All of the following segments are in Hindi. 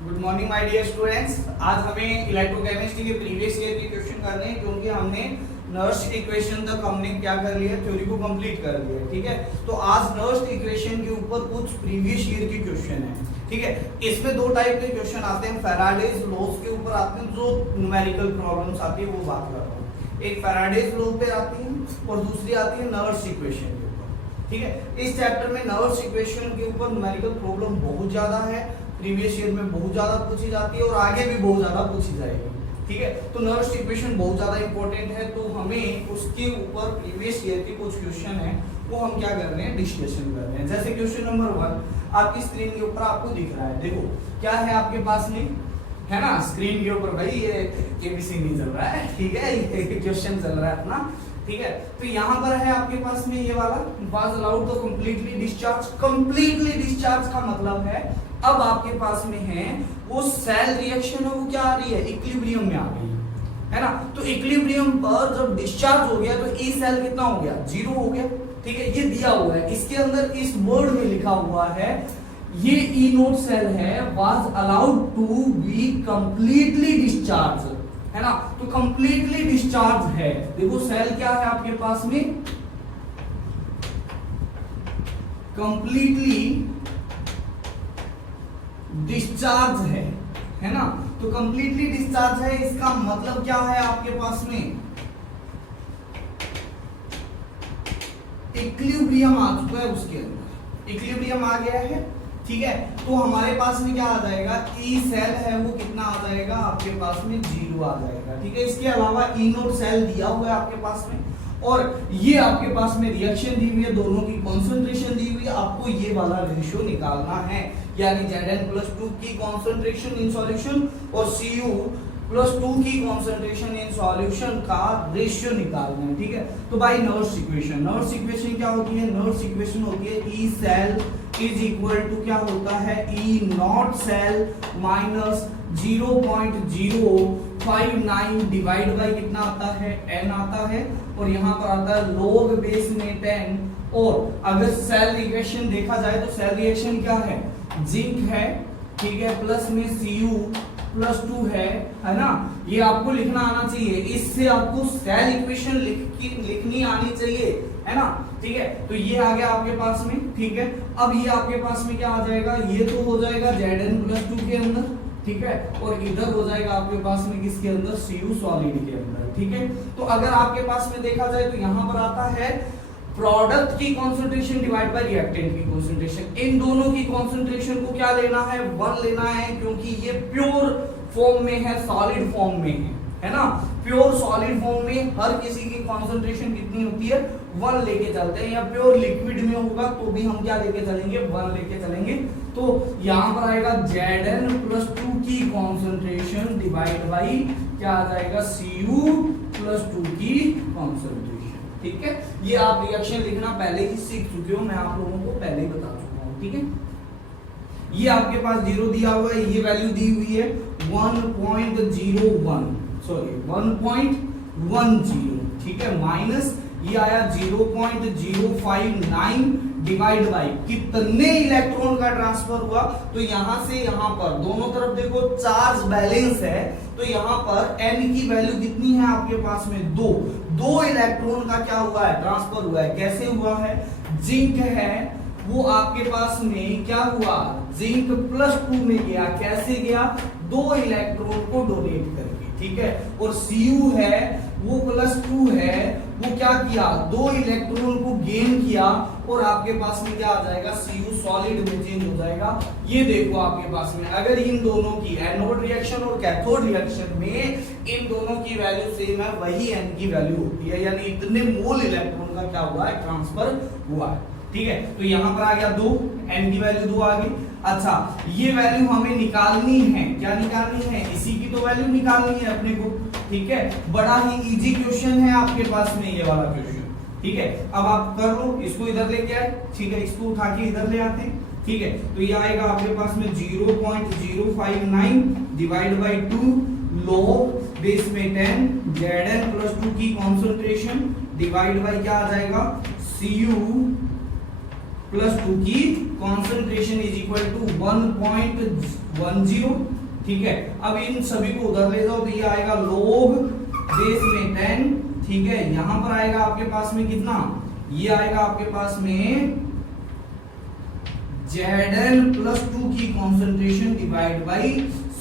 Good morning my dear students. आज हमें इलेक्ट्रोकेमिस्ट्री के प्रीवियस ईयर के क्वेश्चन करने हैं क्योंकि हमने नर्स इक्वेशन तक हमने क्या कर लिया, थ्योरी को कंप्लीट कर लिया। ठीक है, तो आज नर्स इक्वेशन के ऊपर कुछ प्रीवियस ईयर के क्वेश्चन है। ठीक है, इसमें दो टाइप के क्वेश्चन आते हैं। फैराडेज लॉज के ऊपर आते हैं, जो न्यूमेरिकल प्रॉब्लम्स आती है वो बात कर रहा हूँ। एक फैराडेज लॉ पे आती है और दूसरी आती है नर्स इक्वेशन के ऊपर। ठीक है, इस चैप्टर में नर्स इक्वेशन के ऊपर न्यूमेरिकल प्रॉब्लम बहुत ज्यादा है, प्रीवियस ईयर में बहुत ज्यादा पूछी जाती है और आगे भी बहुत ज्यादा पूछी जाएगी। ठीक है, तो नर्स इक्वेशन बहुत ज्यादा इंपॉर्टेंट है, तो हमें उसके ऊपर प्रीवियस ईयर के कुछ क्वेश्चन है वो हम क्या कर रहे हैं, डिस्कशन कर रहे हैं। जैसे क्वेश्चन नंबर 1 आपकी स्क्रीन के ऊपर आपको दिख रहा है। देखो क्या है आपके पास में, है ना, स्क्रीन के ऊपर भाई ये एबीसी नहीं चल रहा है। ठीक है, ये क्वेश्चन चल रहा है अपना। ठीक है, तो यहाँ पर है आपके पास में ये वाला, was allowed to completely discharge. Completely discharge का मतलब है अब आपके पास में है वो सेल रिएक्शन है, वो क्या आ रही है, इक्विलिब्रियम में आ गई है ना। तो इक्विलिब्रियम पर जब डिस्चार्ज हो गया तो ई सेल कितना हो गया, 0 हो गया। ठीक है, ये दिया हुआ है, इसके अंदर इस वर्ड में लिखा हुआ है ये ई नोट सेल है was allowed to be completely discharge, है ना। तो कंप्लीटली डिस्चार्ज है। देखो सेल क्या है आपके पास में, कंप्लीटली डिस्चार्ज है ना। तो कंप्लीटली डिस्चार्ज है, इसका मतलब क्या है आपके पास में, इक्विलिब्रियम आ चुका है, उसके अंदर इक्विलिब्रियम आ गया है। ठीक है, तो हमारे पास में क्या आ जाएगा, ई सेल है वो कितना आ जाएगा आपके पास में, 0 आ जाएगा। ठीक है, इसके अलावा ई नोट सेल दिया हुआ है आपके पास में और ये आपके पास में रिएक्शन दी हुई है, दोनों की कॉन्सेंट्रेशन दी हुई है। आपको ये वाला रेशियो निकालना है, यानी Zn+2 की कॉन्सेंट्रेशन इन सॉल्यूशन और Cu+2 की कॉन्सेंट्रेशन इन सॉल्यूशन का रेशियो निकालना है। ठीक है, तो भाई नर्स इक्वेशन क्या होती है, नर्स इक्वेशन होती है E cell is equal to क्या होता है, E naught cell minus 0.059 divide by कितना आता है, n आता है, और यहाँ पर आता है log बेस में 10। और अगर सेल रिएक्शन देखा जाए तो सेल रिएक्शन क्या है, जिंक है, ठीक है, प्लस में Cu+2 है ना। ये आपको लिखना आना चाहिए, इससे आपको सेल इक्वेशन लिखनी आनी चाहिए, है ना। ठीक है, तो ये आ गया आपके पास में। ठीक है, अब ये आपके पास में क्या आ जाएगा, ये तो हो जाएगा Zn+2 के अंदर, ठीक है, और इधर हो जाएगा आपके पास में किसके अंदर, Cu सॉलिड के अंदर। ठीक है, तो अगर आपके पास में देखा जाए तो यहाँ पर आता है प्रोडक्ट की कॉन्सेंट्रेशन डिवाइड बाय रिएक्टेंट की कॉन्सेंट्रेशन। इन दोनों की कॉन्सेंट्रेशन को क्या लेना है, 1 लेना है, क्योंकि ये प्योर फॉर्म में है, सॉलिड फॉर्म में है ना। प्योर सॉलिड फॉर्म में हर किसी की कॉन्सेंट्रेशन कितनी होती है, 1 लेके चलते हैं, या प्योर लिक्विड में होगा तो भी हम क्या लेके चलेंगे, 1 लेके चलेंगे। तो यहाँ पर आएगा Zn+2 की कॉन्सेंट्रेशन डिवाइड बाई क्या आ जाएगा, Cu+2 की कॉन्सेंट्रेशन। ठीक है, ये आप रिएक्शन लिखना पहले ही सीख चुके हो, मैं आप लोगों को पहले ही बता चुका हूं। ठीक है, ये आपके पास 0 दिया हुआ है, ये वैल्यू दी हुई है 1.10, ठीक है, माइनस ये आया 0.059 डिवाइड बाई कितने इलेक्ट्रॉन का ट्रांसफर हुआ। तो यहां से यहां पर दोनों तरफ देखो चार्ज बैलेंस है, तो यहां पर n की वैल्यू कितनी है आपके पास में, 2 इलेक्ट्रॉन का क्या हुआ है, ट्रांसफर हुआ है। कैसे हुआ है, जिंक है वो आपके पास में क्या हुआ, Zn+2 में गया। कैसे गया, 2 इलेक्ट्रॉन को डोनेट करके। ठीक है, और Cu है वो +2 है, वो क्या किया, 2 इलेक्ट्रॉन को गेन किया और आपके पास में क्या आ जाएगा, Cu सॉलिड में चेंज हो जाएगा। ये देखो आपके पास में अगर इन दोनों की एनोड रिएक्शन और कैथोड रिएक्शन में इन दोनों की वैल्यू सेम है, वही n की वैल्यू होती है, यानी इतने मोल इलेक्ट्रॉन का क्या हुआ है, ट्रांसफर हुआ है। ठीक है, तो यहां पर आ गया 2, n की वैल्यू 2 आ गई। अच्छा, ये वैल्यू हमें निकालनी है, क्या निकालनी है, इसी की तो वैल्यू निकालनी है अपने को। ठीक है, बड़ा ही इजी क्वेश्चन है आपके पास में ये वाला क्वेश्चन। ठीक है, अब आप कर लो, इसको इधर लेके आए, ठीक है, इसको उठा के इधर ले आते हैं। ठीक है, तो ये आएगा आपके पास में 0.059 डिवाइड बाई 2 log बेस में 10 Zn+2 की कॉन्सेंट्रेशन डिवाइड बाई क्या आ जाएगा, Cu प्लस 2 की कॉन्सेंट्रेशन इज इक्वल टू 1.10। ठीक है, अब इन सभी को उधर ले जाओ तो ये आएगा log बेस में 10। ठीक है, यहां पर आएगा आपके पास में कितना, ये आएगा आपके पास में Zn प्लस 2 की concentration divide by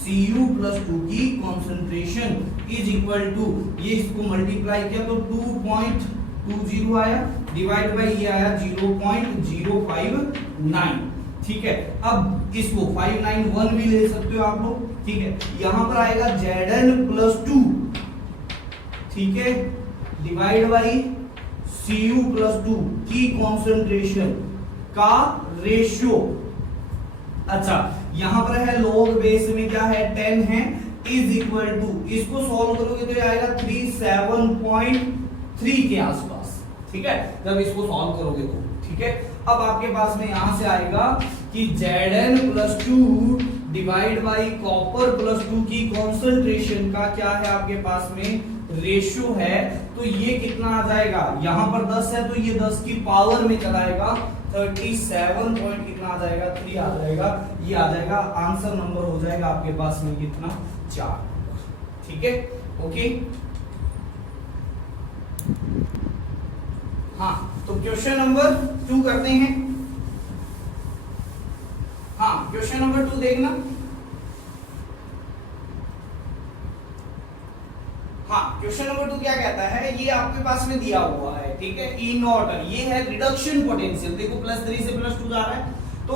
Cu plus 2 की कॉन्सेंट्रेशन इज इक्वल टू, ये इसको मल्टीप्लाई किया तो 2.20 आया, डिवाइड बाई ये आया 0.059। ठीक है, अब इसको 591 भी ले सकते हो आप लोग। ठीक है, यहां पर आएगा Zn प्लस 2, ठीक है, डिवाइड बाई Cu प्लस 2 की कॉन्सेंट्रेशन का रेशियो। अच्छा, यहां पर है log बेस में क्या है 10 है, इज इक्वल टू, इसको सॉल्व करोगे तो ये आएगा 37.3 के आसपास। ठीक है, जब इसको सॉल्व करोगे तो ठीक है, अब आपके पास में यहां से आएगा कि Zn plus 2 divide by copper plus 2 की कॉन्सेंट्रेशन का क्या है आपके पास में रेशियो है, तो ये कितना आ जाएगा, यहां पर 10 है तो ये 10 की पावर में चलाएगा 37 पॉइंट कितना आ जाएगा 3 आ जाएगा, ये आ जाएगा आंसर नंबर हो जाएगा आपके पास में कितना 4। ठीक है, ओके। हाँ, तो क्वेश्चन नंबर 2 करते हैं। हाँ, क्वेश्चन नंबर 2 देखना। हाँ, क्वेश्चन नंबर 2 क्या कहता है, ये आपके पास में दिया हुआ है। ठीक है, E नॉट, ये है रिडक्शन पोटेंशियल। देखो +3 से +2 जा रहा है, तो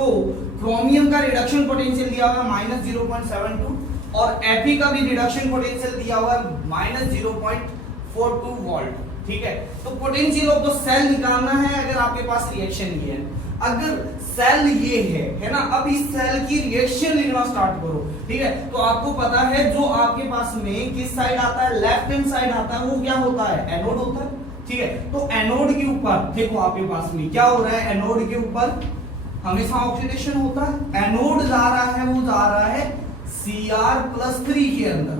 क्रोमियम का रिडक्शन पोटेंशियल दिया हुआ है -0.72 और Fe का भी रिडक्शन पोटेंशियल दिया हुआ है -0.42 वोल्ट। ठीक है, तो पोटेंशियल ऑफ द सेल निकालना है अगर आपके पास रिएक्शन ये है। अगर सेल ये है ना, अब इस सेल की रिएक्शन लिखना स्टार्ट करो। ठीक है, तो आपको पता है जो आपके पास में किस साइड आता है, लेफ्ट हैंड साइड आता है, वो क्या होता है, एनोड होता है। ठीक है, तो एनोड के ऊपर देखो आपके पास में क्या हो रहा है, एनोड के ऊपर हमेशा ऑक्सीडेशन होता है। एनोड जा रहा है, वो जा रहा है Cr+3 के अंदर।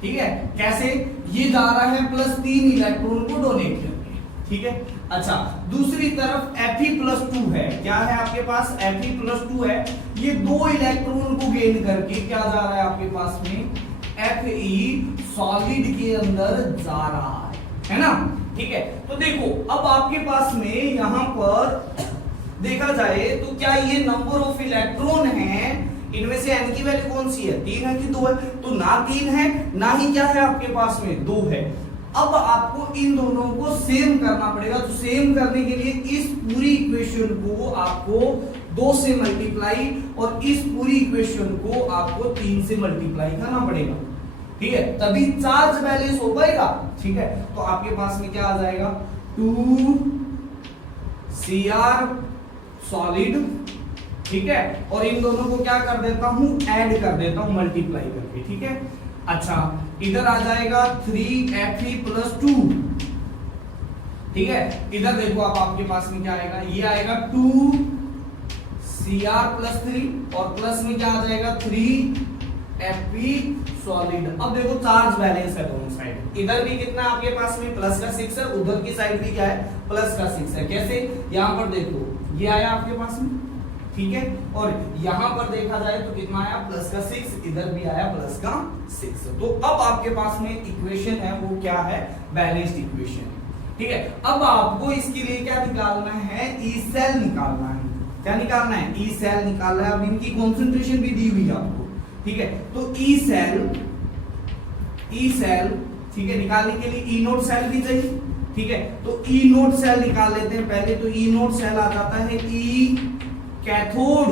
ठीक है, कैसे, ये जा रहा है +3 इलेक्ट्रॉन को डोनेट करके। ठीक है, अच्छा, दूसरी तरफ Fe+2 है, क्या है आपके पास, Fe+2 है, ये 2 इलेक्ट्रॉन को गेन करके क्या जा रहा है आपके पास में, Fe सॉलिड के अंदर जा रहा है ना। ठीक है, तो देखो अब आपके पास में यहां पर देखा जाए तो क्या ये नंबर ऑफ इलेक्ट्रॉन है, इनमें से n की वैल्यू कौन सी है, 3 है कि 2 है, तो ना 3 है ना ही क्या है आपके पास में 2 है। अब आपको इन दोनों को सेम करना पड़ेगा, तो सेम करने के लिए इस पूरी इक्वेशन को आपको 2 से मल्टीप्लाई और इस पूरी इक्वेशन को आपको 3 से मल्टीप्लाई करना पड़ेगा। ठीक है, तभी चार्ज बैलेंस हो पाएगा। ठीक है, तो आपके पास में क्या आ जाएगा 2Cr सॉलिड। ठीक है, और इन दोनों को क्या कर देता हूं, ऐड कर देता हूं मल्टीप्लाई करके। ठीक है, अच्छा, इधर आ जाएगा 3Fe+2। ठीक है, इधर देखो आप आपके पास में क्या आएगा, ये आएगा 2Cr+3 और प्लस में क्या आ जाएगा 3Fe सॉलिड। अब देखो चार्ज बैलेंस है दोनों साइड, इधर भी कितना आपके पास में +6 है, उधर की साइड भी क्या है +6 है। कैसे, यहां पर देखो ये आया आपके पास में, ठीक है, और यहां पर देखा जाए तो कितना आया +6, इधर भी आया +6। तो अब आपके पास में इक्वेशन है वो क्या है, बैलेंस्ड इक्वेशन। ठीक है, अब आपको इसके लिए क्या निकालना है, ई सेल निकालना है। क्या निकालना है, ई सेल निकालना है। अब इनकी कॉन्सेंट्रेशन भी दी हुई है आपको। ठीक है, तो ई सेल, ठीक है, निकालने के लिए ई नोट सेल भी चाहिए। ठीक है, तो ई नोट सेल निकाल लेते हैं पहले। तो ई नोट सेल आ जाता है ई कैथोड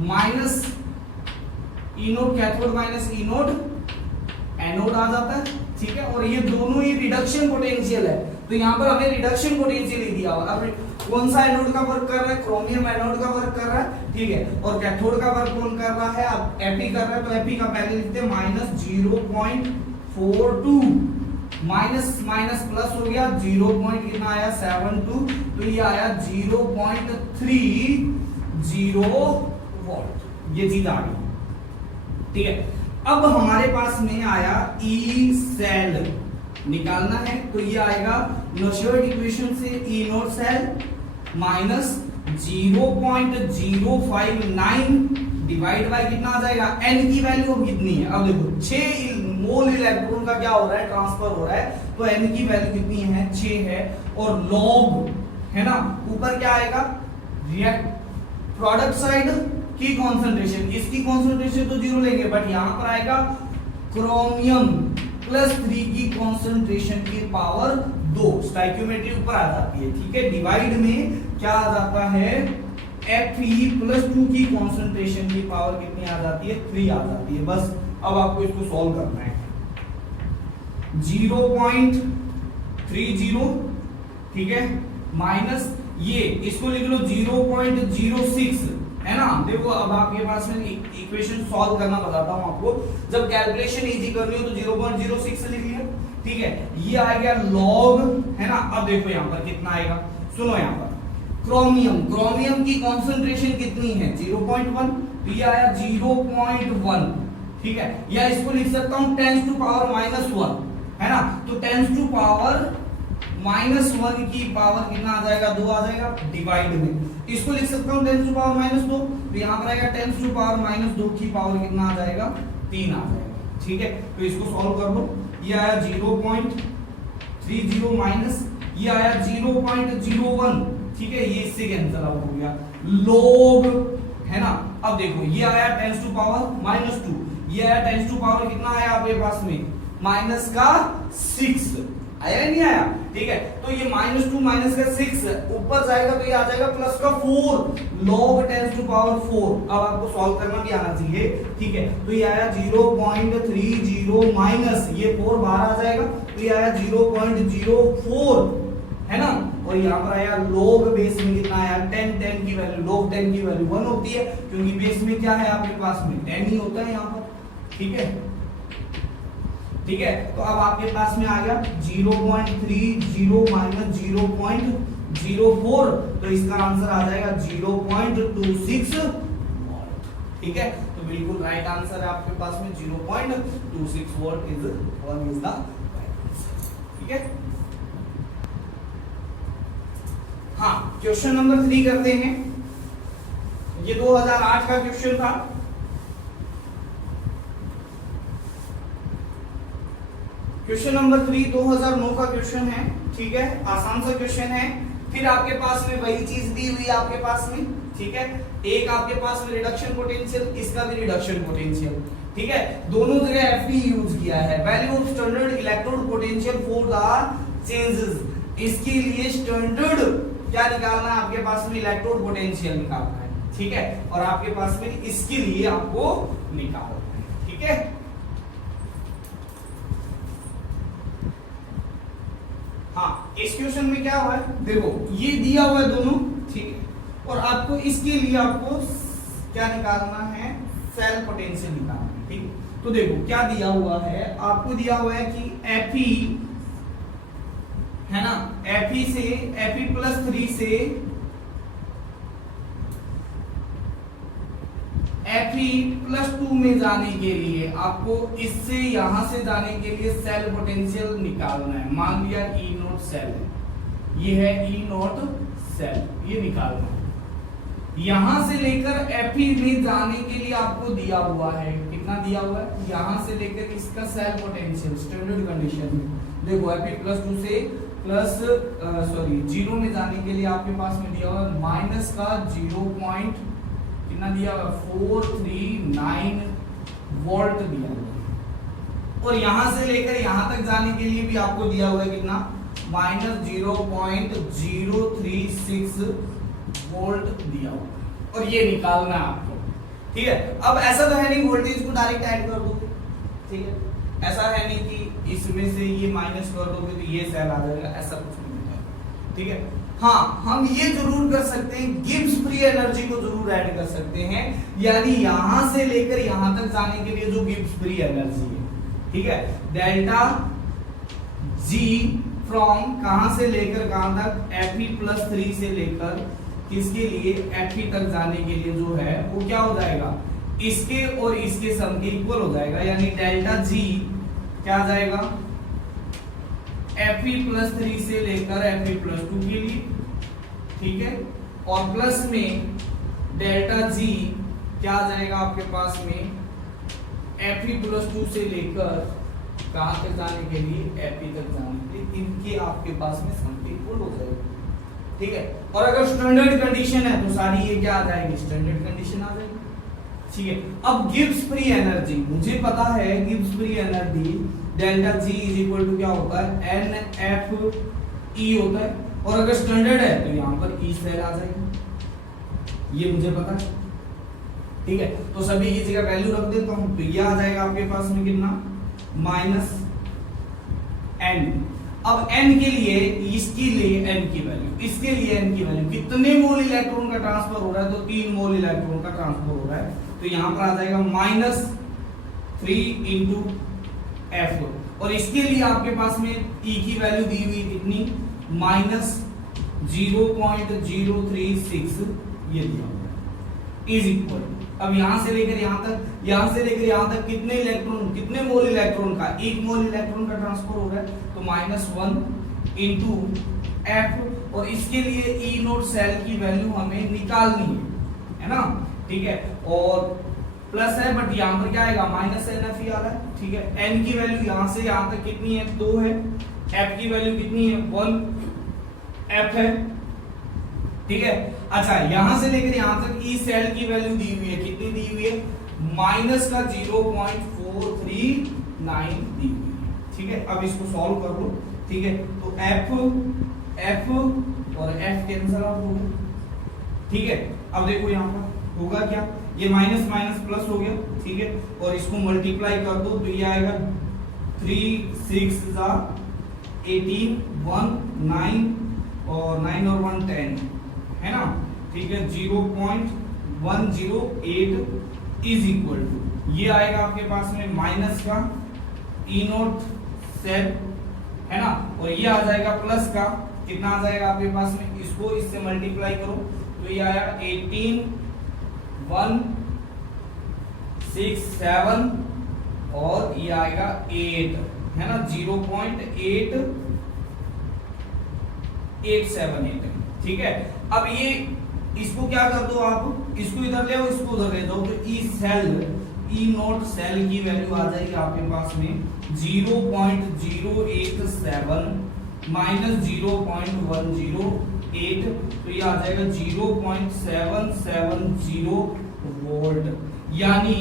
माइनस ई नोट, कैथोड माइनस ई नोट एनोड आ जाता है। ठीक है, और ये दोनों ही रिडक्शन पोटेंशियल है, तो यहां पर हमें रिडक्शन पोटेंशियल ही दिया हुआ। अब कौन सा एनोड का वर्क कर रहा है, क्रोमियम एनोड का वर्क कर रहा है। ठीक है, और कैथोड का वर्क कौन कर रहा है, अब Fe कर रहा है, तो Fe का पहले लिखते हैं -0.42 माइनस माइनस प्लस हो गया 0 कितना आया 72, तो ये आया 0.30 वोल्ट, ये चीज आ गई। ठीक है, अब हमारे पास में आया ई सेल। निकालना है तो ये आएगा नॉर्स्चर्ड इक्वेशन से E naught cell minus 0.059 divide by कितना आ जाएगा, n की वैल्यू कितनी है, अब देखो 6 मोल इलेक्ट्रॉन का क्या हो रहा है, ट्रांसफर हो रहा है, तो n की वैल्यू कितनी है, 6 है, और log है ना, ऊपर क्या आएगा, रिएक्ट प्रोडक्ट साइड की कंसंट्रेशन, इसकी कंसंट्रेशन तो 0 लेंगे, बट यहां पर आएगा क्रोमियम +3 की कंसंट्रेशन की पावर 2, स्टोइकियोमेट्री ऊपर आ जाती है, ठीक है, डिवाइड में क्या आ जाता है, Fe+2 की कंसंट्रेशन की पावर कितनी आ जाती है, 3 आ जाती है। बस अब आपको इसको सॉल्व करना है, 0.30, ठीक है, माइनस ये इसको लिख लो 0.06, है ना। देखो अब आपके पास में इक्वेशन सॉल्व करना बताता हूं आपको, जब कैलकुलेशन इजी करनी हो तो 0.06 लिख लिया, ठीक है, ये आ गया log, है ना। अब देखो यहां पर कितना आएगा, सुनो यहां पर क्रोमियम की कंसंट्रेशन कितनी है, 0.1, तो ये आया 0.1, ठीक है, या इसको लिख सकता हूं 10 टू पावर -1, है ना, तो 10 टू पावर -1 की पावर कितना आ जाएगा, 2 आ जाएगा, डिवाइड में इसको लिख सकता हूं 10 टू पावर -2, तो यहां पर आएगा 10 टू पावर -2 की पावर कितना आ जाएगा, 3 आ जाएगा, ठीक है। तो इसको सॉल्व कर दो, ये आया 0.30 माइनस ये आया 0.01, ठीक है, ये इससे कैंसिल आउट हो गया, log, है ना। अब देखो ये आया 10 टू पावर -2, ये आया 10 टू पावर कितना आया आपके पास में, -6 आया नहीं आया, ठीक है, तो ये -2 -6 ऊपर जाएगा तो ये आ जाएगा +4, log 10 टू पावर 4। अब आपको सॉल्व करना भी आना चाहिए, ठीक है, तो ये आया 0.30 माइनस ये 4 बाहर आ जाएगा, तो ये आया 0.04, है ना, और यहाँ पर आया log बेस में कितना आया, 10 की वैल्यू, log 10 की वैल्यू 1 होती है, क्योंकि बेस में क्या है आपके पास में 10 ही होता है यहाँ पर, ठीक है, ठीक है। तो अब आपके पास में आ गया 0.30 माइनस 0.04, तो इसका आंसर आ जाएगा 0.26 वोल्ट, ठीक है, तो बिल्कुल राइट आंसर है आपके पास में 0.26 volt is the right answer, ठीक है। हाँ, क्वेश्चन नंबर 3 करते हैं, ये 2008 का क्वेश्चन था, क्वेश्चन नंबर 3 2009 का क्वेश्चन है, ठीक है, आसान सा क्वेश्चन है, फिर आपके पास में वही चीज दी हुई है आपके पास में, ठीक है, एक आपके पास में रिडक्शन पोटेंशियल, इसका भी रिडक्शन पोटेंशियल, ठीक है, दोनों जगह Fe यूज किया है, value of standard electrode potential for the changes, इसके लिए स्टैंडर्ड क्या निकालना है आपके पास में, इलेक्ट्रोड पोटेंशियल निकालना है, ठीक है, और आपके पास में इसके लिए आपको निकालना है, ठीक है। हाँ, इस क्वेश्चन में क्या हुआ है, देखो ये दिया हुआ है दोनों, ठीक है, और आपको इसके लिए आपको क्या निकालना है, सेल पोटेंशियल निकालना है, ठीक। तो देखो क्या दिया हुआ है, आपको दिया हुआ है कि Fe, है ना, Fe +3 से Fe+2 में जाने के लिए आपको इससे यहां से जाने के लिए सेल पोटेंशियल निकालना है। मान लिया E नोट सेल है, ये है E नोट सेल, ये निकालना है। यहां से लेकर Fe में जाने के लिए आपको दिया हुआ है, कितना दिया हुआ है, यहां से लेकर इसका सेल पोटेंशियल स्टैंडर्ड कंडीशन में देखो Fe+2 से जीरो में जाने के लिए आपके पास में दिया हुआ माइनस का 0. कितना दिया हुआ 439 वोल्ट दिया हुआ, और यहां से लेकर यहां तक जाने के लिए भी आपको दिया हुआ है कितना, -0.036 वोल्ट दिया हुआ, और ये निकालना है आपको, ठीक है। अब ऐसा तो है नहीं वोल्टेज को डायरेक्ट ऐड कर दोगे, ठीक है, ऐसा है नहीं कि इसमें से ये माइनस कर दोगे तो ये सेल आ जाएगा, ऐसा कुछ नहीं होता है, ठीक है। हाँ, हम ये जरूर कर सकते हैं, गिब्स फ्री एनर्जी को जरूर ऐड कर सकते हैं, यानी यहां से लेकर यहां तक जाने के लिए जो गिब्स फ्री एनर्जी है, ठीक है, डेल्टा जी फ्रॉम कहां से लेकर कहां तक, Fe+3 से लेकर किसके लिए Fe तक जाने के लिए जो है वो क्या हो जाएगा, इसके और इसके सम के इक्वल हो जाएगा, यानी डेल्टा जी क्या आ जाएगा Fe+3 से लेकर Fe+2 के लिए, ठीक है, और प्लस में डेल्टा जी क्या आ जाएगा आपके पास में Fe+2 से लेकर कहां तक जाने के लिए Fe तक जाने के लिए, इनके आपके पास में समथिंग फुल हो जाएगी, ठीक है। और अगर स्टैंडर्ड कंडीशन है तो सारी ये क्या आ जाएगी, स्टैंडर्ड कंडीशन आ जाएगी, ठीक है। अब गिब्स फ्री एनर्जी, मुझे पता है Gibbs free energy delta G is equal to क्या होता है, NFE होता है, और अगर स्टैंडर्ड है तो यहाँ पर E सेल आ जाएगी, ये मुझे पता है, ठीक है। तो सभी की जगह वैल्यू रख देता हूं, तो ये आ जाएगा आपके पास में कितना, -n। अब n के लिए, इसके लिए n की वैल्यू, इसके लिए n की वैल्यू, कितने मोल इलेक्ट्रॉन का ट्रांसफर हो रहा है, तो 3 मोल इलेक्ट्रॉन का ट्रांसफर हो रहा है, तो यहां पर आ जाएगा -3 इंटू F। और इसके लिए आपके पास में E की वैल्यू दी हुई कितनी, -0.036 ये दिया हुआ है, इज इक्वल। अब यहां से लेकर यहां तक, यहां से लेकर यहां तक कितने इलेक्ट्रॉन, कितने मोल इलेक्ट्रॉन का, 1 मोल इलेक्ट्रॉन का ट्रांसफर हो रहा है, तो -1 इंटू F। और इसके लिए E नोट सेल की वैल्यू हमें निकालनी है ना, ठीक है, और प्लस है बट यहां पर क्या आएगा, -NFE आ रहा है, ठीक है। n की वैल्यू यहां से यहां तक कितनी है, 2 है, F की वैल्यू कितनी है, 1 F है, ठीक है। अच्छा, यहां से लेकर यहां तक ई सेल की वैल्यू दी हुई है, कितनी दी हुई है, -0.439 दी हुई है, ठीक है। अब इसको सॉल्व कर लो, ठीक है, तो F और F कैंसिल आउट हो गया, ठीक है। अब देखो यहां पर होगा क्या, ये माइनस माइनस प्लस हो गया, ठीक है, और इसको मल्टीप्लाई कर दो तो ये आएगा 3 6 18 1 9 और 9 और 1 10 है ना, ठीक है। 0.108 इज इक्वल टू ये आएगा आपके पास में माइनस का ई नोट सेल है ना, और ये आ जाएगा प्लस का, कितना आ जाएगा आपके पास में, इसको इससे मल्टीप्लाई करो तो ये आएगा 18 1 6 7 और ये आएगा 8 है ना, 0.8878, ठीक है। अब ये इसको क्या कर दो आप, इसको इधर ले आओ, इसको उधर ले जाओ, तो ई सेल, ई नोट सेल की वैल्यू आ जाएगी आपके पास में 0.087 माइनस 0.108, तो ये आ जाएगा 0.770 वोल्ट। यानी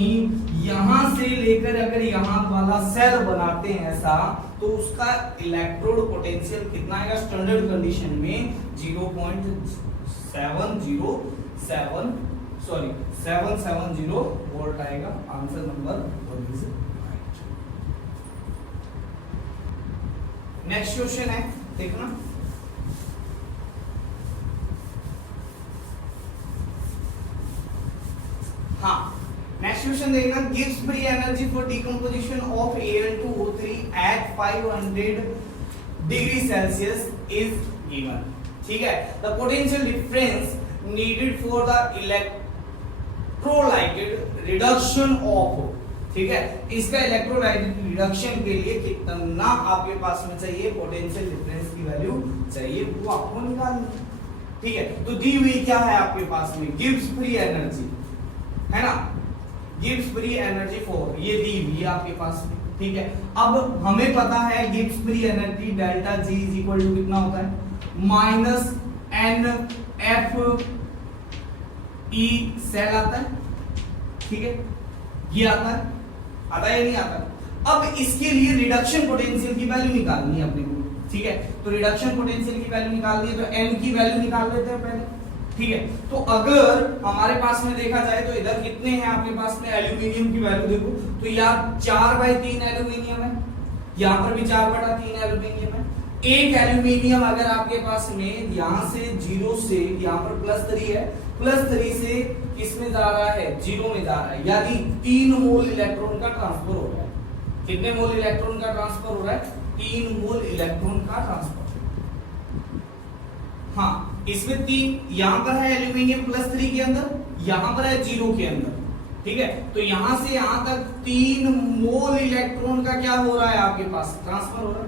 यहां से लेकर अगर यहां वाला सेल बनाते हैं ऐसा, तो उसका इलेक्ट्रोड पोटेंशियल कितना आएगा, स्टैंडर्ड कंडीशन में 770 वोल्ट आएगा। Answer number 1 is right. Next question है, देखना। हाँ, नेक्स्ट क्वेश्चन देखना। Gives free energy for decomposition of Al2O3 at 500 degree Celsius is given, ठीक है। The potential difference needed for the electrolytic reduction of, ठीक है, इसका इलेक्ट्रोलाइटेड रिडक्शन के लिए कितना आपके पास में चाहिए, पोटेंशियल डिफरेंस की वैल्यू चाहिए, वो आपको निकालनी है, ठीक है। तो दी हुई क्या है आपके पास में, गिव्स फ्री एनर्जी है ना, गिव्स फ्री एनर्जी फॉर, ये दी हुई है आपके पास में, ठीक है। अब हमें पता है गिव्स free energy delta G is equal to कितना होता है, -NFE सेल आता है, ठीक है, ये आता है या नहीं आता। अब इसके लिए रिडक्शन पोटेंशियल की वैल्यू निकालनी है अपने को, ठीक है। तो रिडक्शन पोटेंशियल की वैल्यू निकालनी है, तो n की वैल्यू निकाल लेते हैं पहले, ठीक है। तो अगर हमारे पास में देखा जाए तो इधर कितने हैं आपके पास में, एल्यूमिनियम की वैल्यू देखो तो यार 4/3 एल्यूमिनियम है, यहाँ पर भी 4/3 एल्यूमिनियम है। एक एल्यूमिनियम अगर आपके पास में यहां से 0 से यहाँ पर +3 है, +3 से किस में जा रहा है, 0 में जा रहा है, यानी 3 मोल इलेक्ट्रॉन का ट्रांसफर हो रहा है। कितने मोल इलेक्ट्रॉन का ट्रांसफर हो रहा है, 3 मोल इलेक्ट्रॉन का ट्रांसफर। हाँ, इसमें 3 यहां पर है एल्यूमिनियम +3 के अंदर, यहां पर है 0 के अंदर, ठीक है। तो यहां से यहां तक 3 मोल इलेक्ट्रॉन का क्या हो रहा है आपके पास, ट्रांसफर हो रहा है,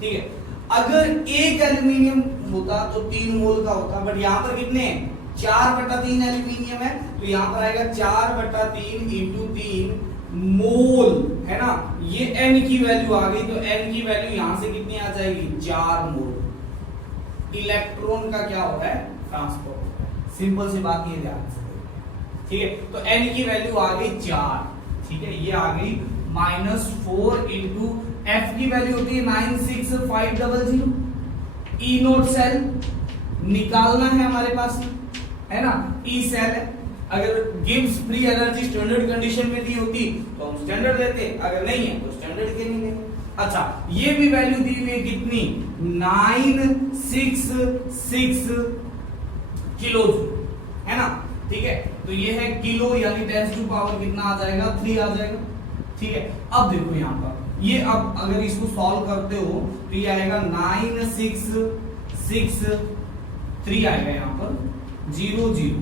ठीक है। अगर एक एल्यूमिनियम होता तो 3 मोल का होता, बट यहाँ पर कितने हैं 4/3 एल्यूमिनियम है, तो यहाँ पर आएगा 4/3 इंटू 3 मोल, है ना। ये n की वैल्यू आ गई, तो n की वैल्यू यहां से कितनी आ जाएगी 4 मोल। इलेक्ट्रॉन का क्या हो रहा है ट्रांसपोर्ट हो रहा है, सिंपल सी बात ये ध्यान से, ठीक है। तो n की वैल्यू आ गई 4, ठीक है, ये आ गई -4 इंटू f की वैल्यू होती है 96500। ई नोट सेल निकालना है हमारे पास में, है ना, ई सेल है। अगर Gibbs free energy standard condition में दी होती तो हम स्टैंडर्ड लेते, अगर नहीं है तो स्टैंडर्ड के नहीं लेंगे। अच्छा, ये भी वैल्यू दी हुई है कितनी 966 किलो, है ना, ठीक है। तो ये है किलो, यानी 10⁻³ कितना आ जाएगा 3 आ जाएगा, ठीक है। अब देखो यहाँ पर ये, अब अगर इसको सॉल्व करते हो तो ये आएगा 9663 आएगा यहाँ पर 00,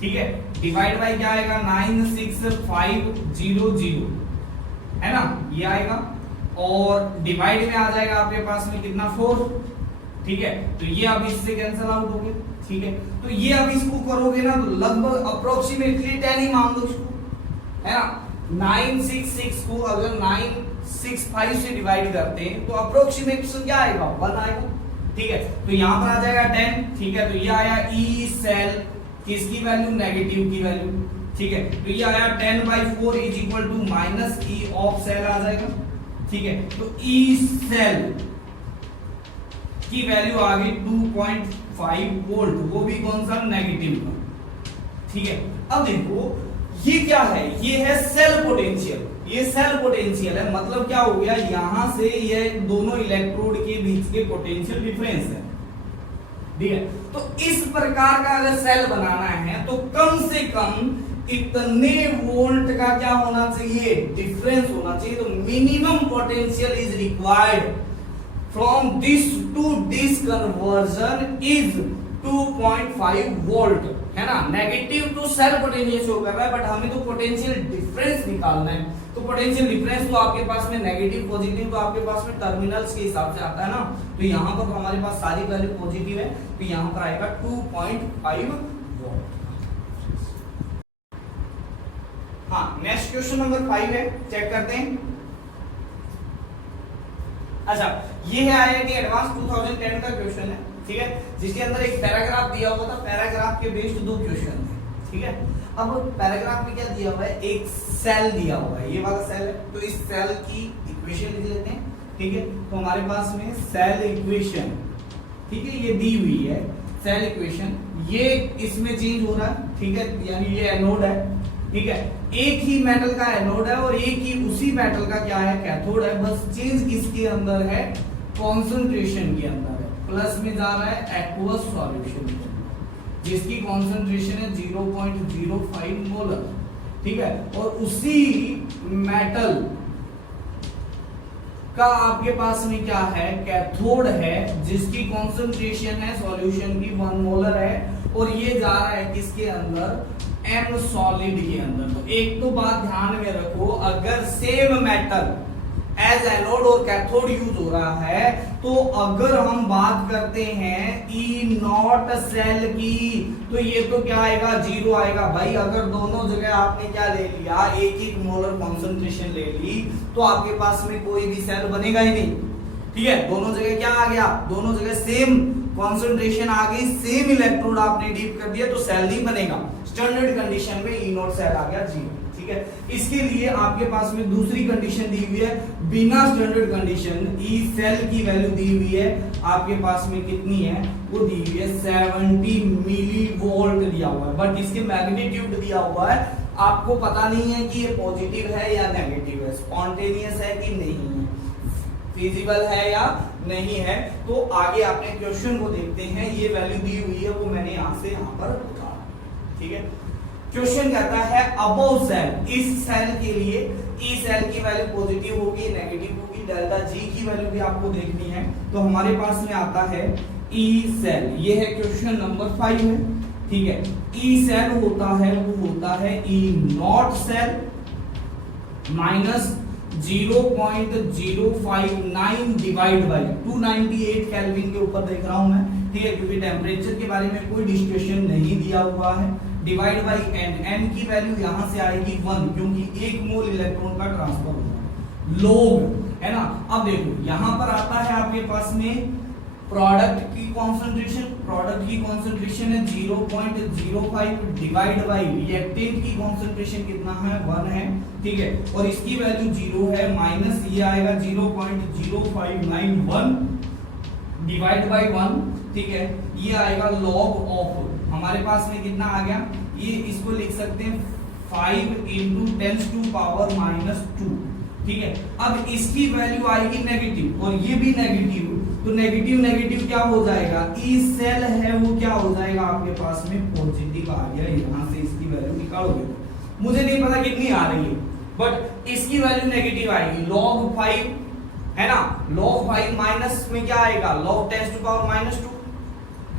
ठीक है। डिवाइड बाय क्या आएगा 96500, है ना, ये आएगा। और डिवाइड में आ जाएगा आपके पास में कितना 4, ठीक है। तो ये अब इससे कैंसिल आउट हो गए, ठीक है। तो ये अब इसको करोगे ना तो लगभग अप्रोक्सीमेटली 10 ही मान लो इसको, है ना। 966 को अगर 965 से डिवाइड करते हैं तो अप्रोक्सीमेशन क्या आएगा 1 आएगा, ठीक है। तो यहां पर आ जाएगा 10, ठीक है। तो ये आया ई सेल, किसकी वैल्यू नेगेटिव की वैल्यू, ठीक है। तो ये आया 10/4 is equal to minus E of cell आ जाएगा, ठीक है। तो ई सेल की वैल्यू आ गई 2.5 वोल्ट, वो भी कौन सा नेगेटिव का, ठीक है। अब देखो ये क्या है, ये है सेल पोटेंशियल, ये सेल पोटेंशियल है, मतलब क्या हो गया यहां से ये दोनों इलेक्ट्रोड के बीच के पोटेंशियल डिफरेंस है, ठीक है। तो इस प्रकार का अगर सेल बनाना है तो कम से कम इतने वोल्ट का क्या होना चाहिए डिफरेंस होना चाहिए। तो minimum potential is required from this to this conversion is 2.5 volt, है ना। नेगेटिव तो सेल पोटेंशियल शो कर रहा है, बट हमें तो पोटेंशियल डिफरेंस निकालना है। तो पोटेंशियल डिफरेंस तो आपके पास में नेगेटिव पॉजिटिव तो आपके पास में टर्मिनल्स के हिसाब से आता है ना। तो यहाँ पर हमारे पास सारी वैल्यू पॉजिटिव है, तो यहाँ पर आएगा 2.5 वोल्ट। हाँ, नेक्स्ट क्वेश्चन नंबर 5 है, चेक करते हैं। अच्छा, ये है IIT एडवांस 2010 का क्वेश्चन है, ठीक है, जिसके अंदर एक पैराग्राफ दिया हुआ था, पैराग्राफ के बेस्ड 2 क्वेश्चन थे, ठीक है। अब पैराग्राफ में क्या दिया हुआ है, एक सेल दिया हुआ है, ये वाला सेल है, तो इस सेल की इक्वेशन लिख लेते हैं, ठीक है। तो हमारे पास में सेल इक्वेशन, ठीक है, ये दी हुई है सेल इक्वेशन, ये इसमें चेंज हो रहा है, ठीक है, यानी ये एनोड है, ठीक है। एक ही मेटल का एनोड है और एक ही उसी मेटल का क्या है कैथोड है, बस चेंज किसके अंदर है कॉन्सेंट्रेशन के अंदर है। प्लस में जा रहा है एक्वस सॉल्यूशन के अंदर, जिसकी कॉन्सेंट्रेशन है 0.05 मोलर, ठीक है। और उसी मेटल का आपके पास में क्या है कैथोड है, जिसकी कॉन्सेंट्रेशन है सॉल्यूशन की 1 मोलर है, और ये जा रहा है किसके अंदर एम सॉलिड के अंदर। तो एक तो बात ध्यान में रखो, अगर सेम मेटल एज एनोड और कैथोड यूज हो रहा है, तो अगर हम बात करते हैं ई नॉट सेल की, तो ये तो क्या आएगा 0 आएगा भाई। अगर दोनों जगह आपने क्या ले लिया, एक मोलर कॉन्सेंट्रेशन ले ली, तो आपके पास में कोई भी सेल बनेगा ही नहीं, ठीक है। दोनों जगह क्या आ गया, दोनों जगह सेम कॉन्सेंट्रेशन आ गई, सेम इलेक्ट्रोड आपने डीप कर दिया, तो सेल नहीं बनेगा। स्टैंडर्ड कंडीशन में ई नॉट सेल आ गया 0, ठीक है। इसके लिए आपके पास में दूसरी कंडीशन दी हुई है, बिना स्टैंडर्ड कंडीशन ई सेल की वैल्यू दी हुई है आपके पास में कितनी है, वो दी हुई है 70 मिली वोल्ट दिया हुआ है, बट इसके मैग्नीट्यूड दिया हुआ है, आपको पता नहीं है कि ये पॉजिटिव है या नेगेटिव है, स्पॉन्टेनियस है कि नहीं है, फिजिबल है या नहीं है। तो आगे आपने क्वेश्चन को देखते हैं, ये वैल्यू दी हुई है, वो मैंने यहां से यहां पर लिखा, ठीक है। क्वेश्चन कहता है अबव सेल, इस सेल के लिए ई सेल की वैल्यू पॉजिटिव होगी नेगेटिव होगी, डेल्टा जी की वैल्यू भी आपको देखनी है। तो हमारे पास में आता है ई सेल, ये है क्वेश्चन नंबर 5 है, ठीक है। ई सेल होता है वो होता है E naught cell minus 0.059 divide by 298 Kelvin के ऊपर देख रहा हूं मैं, ठीक है, क्योंकि टेम्परेचर के बारे में कोई डिस्कशन नहीं दिया हुआ है। डिवाइड बाई n की वैल्यू यहां से आएगी 1, क्योंकि 1 मोल इलेक्ट्रॉन का ट्रांसफर होगा, लोग, है ना। अब देखो यहां पर आता है आपके पास में प्रोडक्ट की कॉन्सेंट्रेशन है 0.05 डिवाइड बाई रिएक्टेंट की कॉन्सेंट्रेशन कितना है 1 है, ठीक है, और इसकी वैल्यू 0 है, माइनस ये आएगा 0.0591 डिवाइड बाई 1, ठीक है, ये आएगा लॉग ऑफ, हमारे पास में कितना आ गया, ये इसको लिख सकते हैं 5 × 10⁻⁻², ठीक है। अब इसकी वैल्यू आएगी नेगेटिव और ये भी नेगेटिव, तो नेगेटिव क्या हो जाएगा, ई सेल है वो क्या हो जाएगा आपके पास में पॉजिटिव आ गया, यहां से इसकी वैल्यू निकालोगे, मुझे नहीं पता कितनी आ रही है, बट इसकी वैल्यू नेगेटिव आएगी, log 5 है ना, log 5 माइनस में क्या आएगा, log 10⁻⁻²,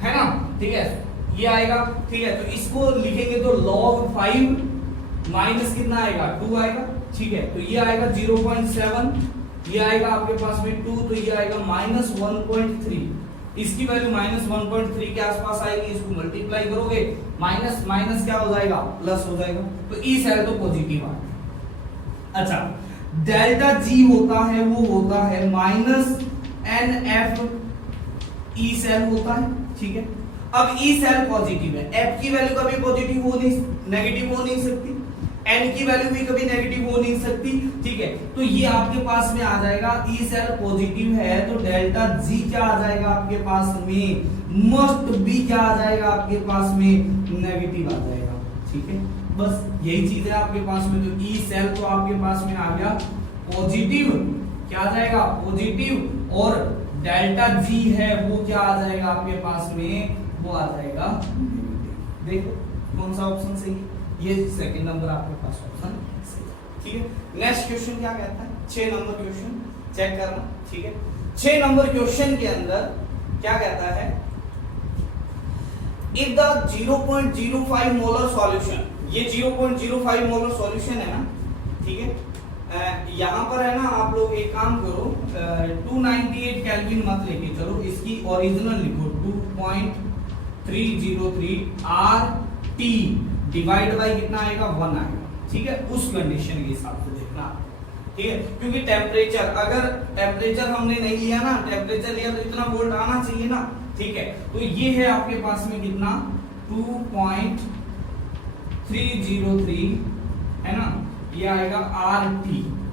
है ना, ठीक है, ये आएगा, ठीक है, तो इसको लिखेंगे तो log 5 माइनस कितना आएगा 2 आएगा, ठीक है, तो ये आएगा 0.7, ये आएगा आपके पास में 2, तो ये आएगा -1.3, इसकी वैल्यू -1.3 के आसपास आएगी, इसको मल्टीप्लाई करोगे माइनस माइनस क्या हो जाएगा प्लस हो जाएगा, तो ई सेल तो पॉजिटिव आ गया। अच्छा, डेल्टा जी होता है वो होता है -NF ई सेल होता है, ठीक है। अब ई सेल पॉजिटिव है, एफ की वैल्यू कभी पॉजिटिव हो नहीं, नेगेटिव हो नहीं सकती, एन की वैल्यू भी कभी नेगेटिव हो नहीं सकती, ठीक है, तो ये आपके पास में आ जाएगा, ई सेल पॉजिटिव है तो डेल्टा जी क्या आ जाएगा आपके पास में, मस्ट बी क्या आ जाएगा आपके पास में नेगेटिव आ जाएगा, ठीक है, बस यही चीज है आपके पास में, तो ई सेल तो आपके पास में आ गया पॉजिटिव, क्या आ जाएगा पॉजिटिव, और डेल्टा जी है वो क्या आ जाएगा आपके पास में, वो आ जाएगा नेगेटिव। देखो कौन सा ऑप्शन सही है, ये सेकंड नंबर आपके पास ऑप्शन सही है, ठीक है। नेक्स्ट क्वेश्चन क्या कहता है, 6 नंबर क्वेश्चन चेक करना, ठीक है। 6 नंबर क्वेश्चन के अंदर क्या कहता है, इफ द 0.05 मोलर सॉल्यूशन, ये 0.05 मोलर सॉल्यूशन है ना, ठीक है, यहां पर है ना, आप लोग एक काम करो, 298 केल्विन मत लेके चलो, इसकी ओरिजिनल लिखो 2.303 RT डिवाइड बाई कितना आएगा 1 आएगा, ठीक है, उस कंडीशन के हिसाब से देखना, ठीक है, क्योंकि टेम्परेचर, अगर टेम्परेचर हमने नहीं लिया ना, टेम्परेचर लिया तो इतना वोल्ट आना चाहिए ना, ठीक है, तो ये है आपके पास में कितना 2.303 है ना, ये आएगा RT,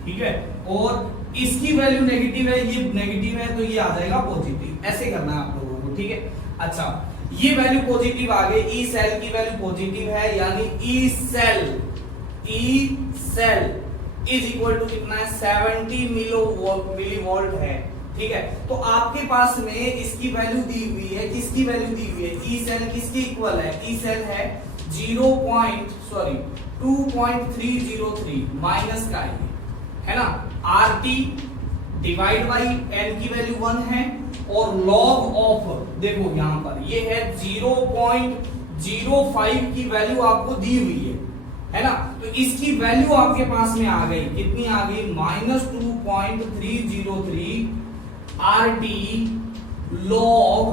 ठीक है, और इसकी वैल्यू नेगेटिव है, ये नेगेटिव है तो ये आ जाएगा पॉजिटिव, ऐसे करना है आप लोगों को, ठीक है। अच्छा, ये वैल्यू पॉजिटिव आ गई, ई सेल की वैल्यू पॉजिटिव है, यानी E cell is equal to कितना है 70 मिलीवोल्ट है, ठीक है, तो आपके पास में इसकी वैल्यू दी हुई है, किसकी वैल्यू दी हुई है, ई सेल किसके इक्वल है, ई सेल है 2.303 माइनस का है ना, RT डिवाइड बाई n की वैल्यू 1 है, और लॉग ऑफ, देखो यहां पर ये है 0.05 की वैल्यू आपको दी हुई है ना, तो इसकी वैल्यू आपके पास में आ गई, कितनी आ गई -2.303 RT लॉग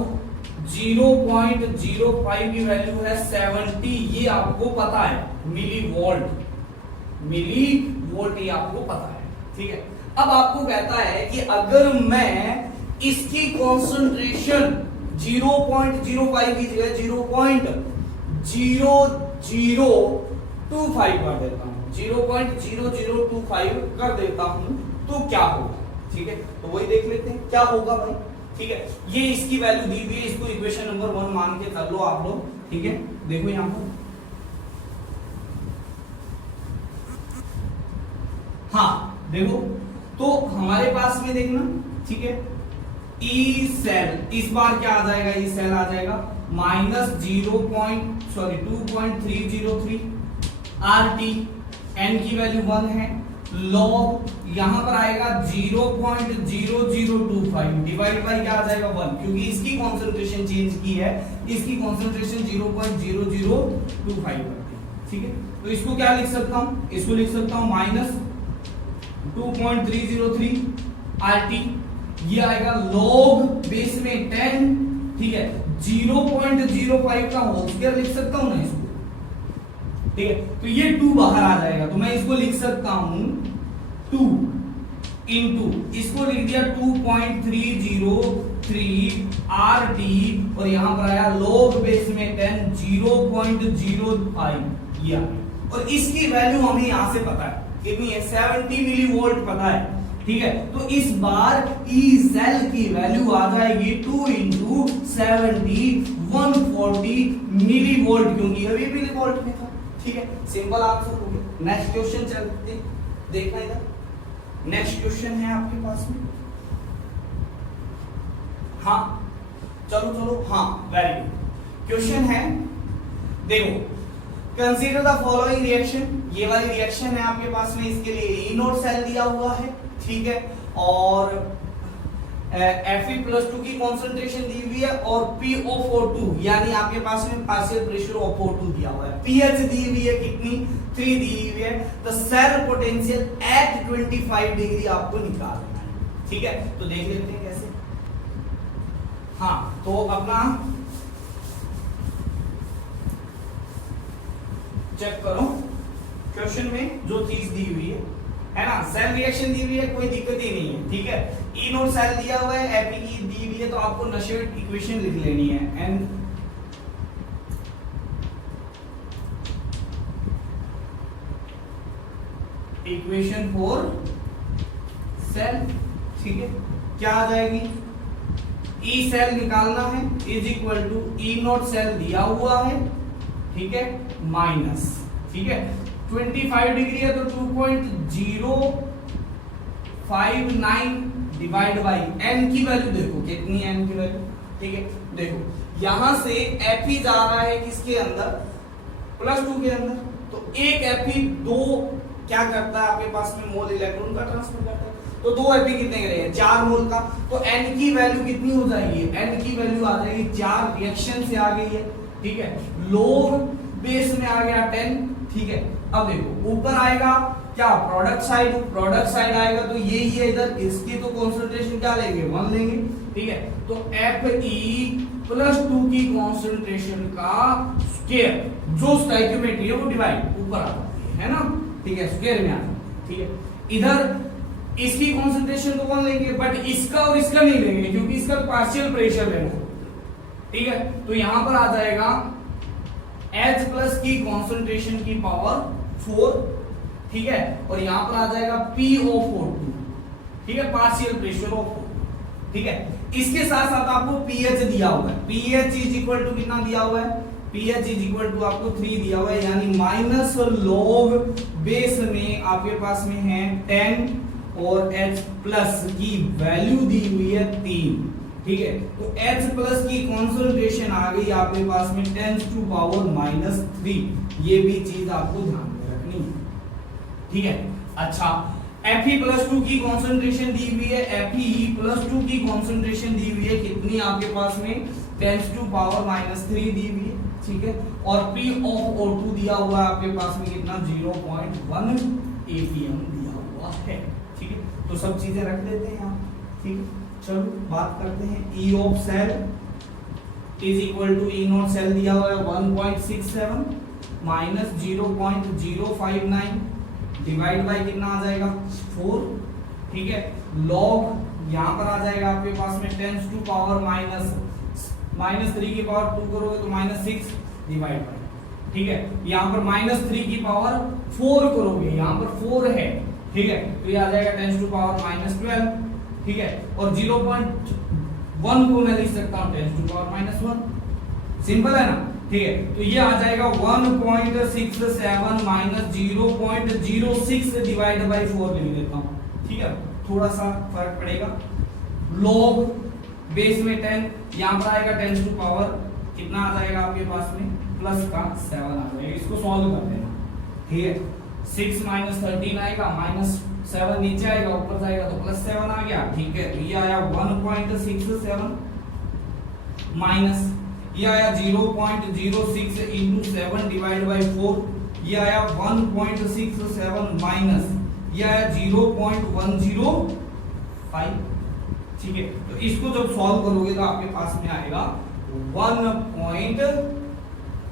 0.05 की वैल्यू है 70, ये आपको पता है मिलीवोल्ट ये आपको पता है, ठीक है। अब आपको कहता है कि अगर मैं इसकी कॉन्सेंट्रेशन 0.05 की जगह 0.0025 कर देता हूं, 0.0025 कर देता हूं, तो क्या होगा, ठीक है, तो वही देख लेते हैं क्या होगा भाई, ठीक है। ये इसकी वैल्यू दी हुई है, इसको इक्वेशन नंबर 1 मान के कर लो आप लोग, ठीक है। देखो यहां पर, हाँ देखो, तो हमारे पास में देखना, ठीक है, ई सेल इस बार क्या आ जाएगा, ई सेल आ जाएगा -2.303 RT, n की वैल्यू 1 है, लॉग यहां पर आएगा 0.0025 डिवाइड बाई क्या आ जाएगा 1, क्योंकि इसकी कॉन्सेंट्रेशन चेंज की है, इसकी कॉन्सेंट्रेशन 0.0025 करती है, ठीक है, तो इसको क्या लिख सकता हूं, इसको लिख सकता हूं 2.303 RT, ये आएगा log बेस में 10, ठीक है, 0.05 का होल स्क्वायर लिख सकता हूं ना इसको, ठीक है, तो ये 2 बाहर आ जाएगा, तो मैं इसको लिख सकता हूं 2 इंटू, इसको लिख दिया 2.303 RT, और यहां पर आया log बेस में 10 0.05, ये आ गया। और इसकी वैल्यू हमें यहां से पता है कितनी है, 70 मिली वोल्ट पता है, ठीक है, तो इस बार ई सेल की वैल्यू आ जाएगी 2 इंटू 70 140 मिली वोल्ट, क्योंकि अभी मिली वोल्ट में था, ठीक है, सिंपल आंसर हो गया। नेक्स्ट क्वेश्चन चलते देखना, इधर नेक्स्ट क्वेश्चन है आपके पास में, हाँ चलो हाँ, वेरी गुड क्वेश्चन है, देखो कंसीडर द फॉलोइंग रिएक्शन, ये वाली रिएक्शन है आपके पास में, इसके लिए ई नोट सेल दिया हुआ है, ठीक है, और Fe+2 की कॉन्सेंट्रेशन दी हुई है, और PO42 यानी आपके पास में पार्शियल प्रेशर ऑफ O2 दिया हुआ है, pH दी हुई है कितनी, 3 दी हुई है, तो सेल पोटेंशियल एट 25 डिग्री आपको निकालना है, ठीक है, तो देख लेते हैं कैसे। हाँ, तो अपना चेक करो क्वेश्चन में जो चीज दी हुई है ना, सेल रिएक्शन दी हुई है, कोई दिक्कत ही नहीं है, ठीक है, ई नोट सेल दिया हुआ है, Fe दी हुई है, तो आपको नशेट इक्वेशन लिख लेनी है, एन इक्वेशन फॉर सेल, ठीक है, क्या आ जाएगी, ई सेल निकालना है is equal to E naught cell दिया हुआ है, ठीक है, माइनस, ठीक है, 25 डिग्री है तो 2.059 डिवाइड बाई एन की वैल्यू देखो कितनी है, एन की वैल्यू, ठीक है, देखो यहां से Fe जा रहा है किसके अंदर, +2 के अंदर, तो एक Fe 2 क्या करता है आपके पास में, मोल इलेक्ट्रॉन का ट्रांसफर करता है, तो 2 Fe कितने के रहे हैं, 4 मोल का, तो एन की वैल्यू कितनी हो जाएगी, एन की वैल्यू आ जाएगी 4, रिएक्शन से आ गई है, ठीक है, log बेस में आ गया 10, ठीक है, अब देखो ऊपर आएगा क्या, प्रोडक्ट साइड आएगा, तो ये ही है इधर, इसकी तो कंसंट्रेशन क्या लेंगे, 1 लेंगे, ठीक है, तो Fe+2 की कंसंट्रेशन का स्क्वायर जो स्टोइकियोमेट्री है वो डिवाइड ऊपर आता है ना, ठीक है, स्क्वायर में आता है, ठीक है, इधर इसकी कंसंट्रेशन तो 1 लेंगे, बट इसका और इसका नहीं लेंगे क्योंकि इसका पार्शियल प्रेशर लेना, ठीक है, तो यहां पर आ जाएगा H प्लस की कॉन्सेंट्रेशन की पावर 4, ठीक है, और यहां पर आ जाएगा PO42, ठीक है, पार्शियल प्रेशर ऑफ, ठीक है, इसके साथ साथ आपको pH दिया हुआ है, pH इज इक्वल टू कितना दिया हुआ है, pH इज इक्वल टू आपको 3 दिया हुआ है, यानी माइनस log बेस में आपके पास में है 10 और H प्लस की वैल्यू दी हुई है 3, ठीक है, तो H प्लस की कॉन्सेंट्रेशन आ गई आपके पास में 10⁻⁻3, ये भी चीज आपको ध्यान में रखनी है, ठीक है, अच्छा, Fe+2 की कॉन्सेंट्रेशन दी हुई है, Fe+2 की कॉन्सेंट्रेशन दी हुई है कितनी आपके पास में 10⁻⁻3 दी हुई है, ठीक है, और PO2 दिया हुआ है आपके पास में कितना 0.1 atm दिया हुआ है, ठीक है, तो सब चीजें रख देते हैं यहाँ, ठीक है, चलो बात करते हैं, E of cell is equal to E naught cell दिया हुआ है 1.67 माइनस 0.059 डिवाइड बाय कितना आ जाएगा 4, ठीक है, log यहां पर आ जाएगा आपके पास में 10 टू पावर -3 की पावर 2 करोगे तो -6 डिवाइड बाय, ठीक है, यहां पर -3 की पावर 4 करोगे, यहां पर 4 है, ठीक है, तो ये आ जाएगा 10 टू पावर -12, ठीक है, और 0.1 को मैं लिख सकता हूं 10 टू पावर -1, सिंपल है ना, ठीक है, तो ये आ जाएगा 1.67 माइनस 0.06 डिवाइड बाय 4 लिख देता हूं, ठीक है, थोड़ा सा फर्क पड़ेगा, log बेस में 10, यहां पर आएगा 10 टू पावर कितना आ जाएगा आपके पास में प्लस का 7 आ जाएगा, इसको सॉल्व कर देना, ठीक है, 6 माइनस 13 आएगा, -7 नीचे आएगा, ऊपर जाएगा तो +7 आ गया, ठीक है, तो ये आया 1.67 माइनस ये आया 0.06 इंटू 7 डिवाइड बाई 4, ये आया 1.67 माइनस या 0.105, ठीक है। तो इसको जब सॉल्व करोगे तो आपके पास में आएगा 1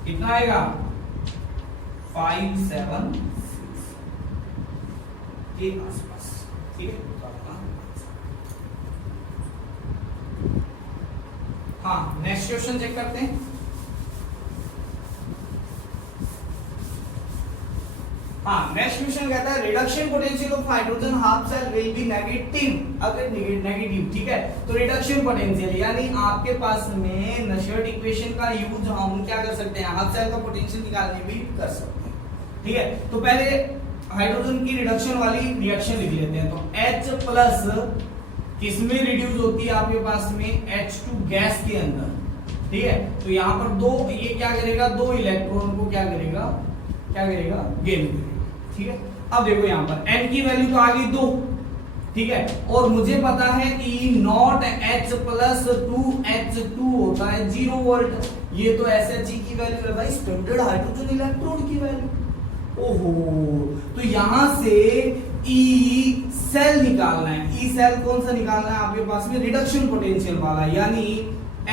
कितना आएगा 576 के आसपास, ठीक है। हाँ, नेक्स्ट क्वेश्चन चेक करते हैं। हाँ, नेक्स्ट क्वेश्चन कहता है reduction potential of hydrogen half cell will be negative, अगर नेगेटिव, ठीक है। तो रिडक्शन पोटेंशियल यानी आपके पास में नशर्ट इक्वेशन का यूज हम क्या कर सकते हैं, हाफ सेल का पोटेंशियल निकालने भी कर सकते हैं, ठीक है। तो पहले हाइड्रोजन की रिडक्शन वाली रिएक्शन लिख लेते हैं। तो H प्लस किसमें रिड्यूस होती है आपके पास में, H2 गैस के अंदर, ठीक है। तो यहाँ पर दो, ये क्या करेगा, दो इलेक्ट्रॉन को क्या करेगा गेन करेगा, ठीक है। अब देखो यहाँ पर N की वैल्यू तो आ गई 2, ठीक है। और मुझे पता है E not H plus 2H2 होता है 0 वोल्ट। ये तो SHE की वैल्यू है भाई, स्टैंडर्ड हाइड्रोजन इलेक्ट्रोड की वैल्यू। ओहो, तो यहां से E सेल निकालना है। E सेल कौन सा निकालना है आपके पास में, रिडक्शन पोटेंशियल वाला, यानी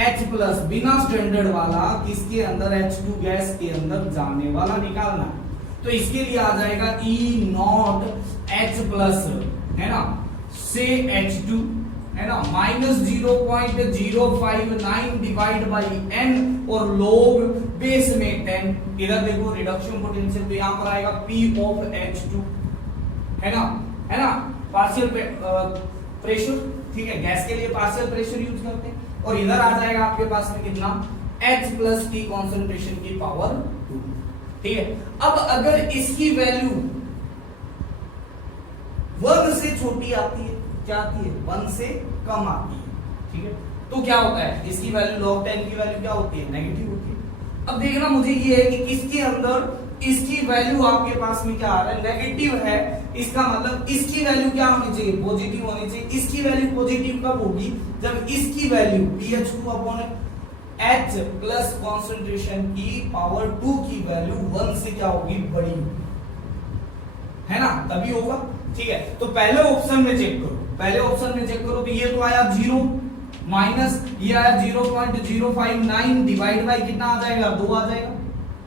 H प्लस बिना स्टैंडर्ड वाला किसके अंदर, H2 गैस के अंदर जाने वाला निकालना है। तो इसके लिए आ जाएगा E नॉट H प्लस, है ना, से H2, है ना, माइनस 0.059 डिवाइड बाई n और लोग बेस में 10। इधर देखो रिडक्शन पोटेंशियल, तो यहां पर आएगा P ऑफ H2, है ना, पार्शियल प्रेशर, ठीक है। गैस के लिए पार्शियल प्रेशर यूज करते हैं। और इधर आ जाएगा आपके पास में कितना, H प्लस T कॉन्सेंट्रेशन की पावर 2, ठीक है। अब अगर इसकी वैल्यू 1 से छोटी आती है, क्या आती है, 1 से कम आती है, ठीक है। तो क्या होता है, इसकी वैल्यू log 10 की वैल्यू क्या होती है, नेगेटिव होती है। अब देखना मुझे ये है कि किसके अंदर इसकी वैल्यू आपके पास में क्या आ रहा है, नेगेटिव है। इसका मतलब इसकी वैल्यू क्या होनी चाहिए, पॉजिटिव होनी चाहिए। इसकी वैल्यू पॉजिटिव कब होगी, जब इसकी value pH2 upon H plus concentration की पावर 2 की वैल्यू 1 से क्या होगी, बड़ी होगी, है ना, तभी होगा, ठीक है। तो पहले ऑप्शन में चेक करो, तो ये तो आया 0 माइनस ये आया 0.059 डिवाइड बाई कितना आ जाएगा, 2 आ जाएगा,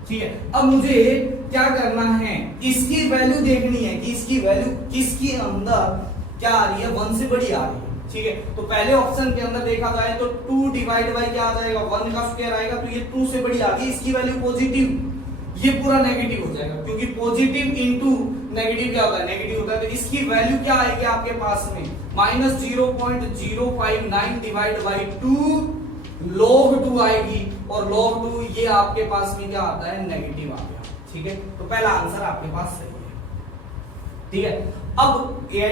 ठीक है। अब मुझे क्या करना है, इसकी वैल्यू देखनी है कि इसकी वैल्यू किसके अंदर क्या आ रही है, 1 से बड़ी आ रही है, ठीक है। तो पहले ऑप्शन के अंदर देखा जाए तो 2 डिवाइड बाई क्या आ जाएगा, 1 का स्क्वायर आएगा, तो ये 2 से बड़ी आ गई, इसकी वैल्यू पॉजिटिव, ये पूरा नेगेटिव हो जाएगा, क्योंकि पॉजिटिव इनटू नेगेटिव क्या होता है, नेगेटिव होता है। तो इसकी वैल्यू क्या आएगी आपके पास में, माइनस 0.059 डिवाइड बाई 2 log 2 आएगी, और log 2 ये आपके पास में क्या आता है, नेगेटिव आ गया, ठीक है। तो पहला आंसर आपके पास सही है, ठीक है। अब AI है,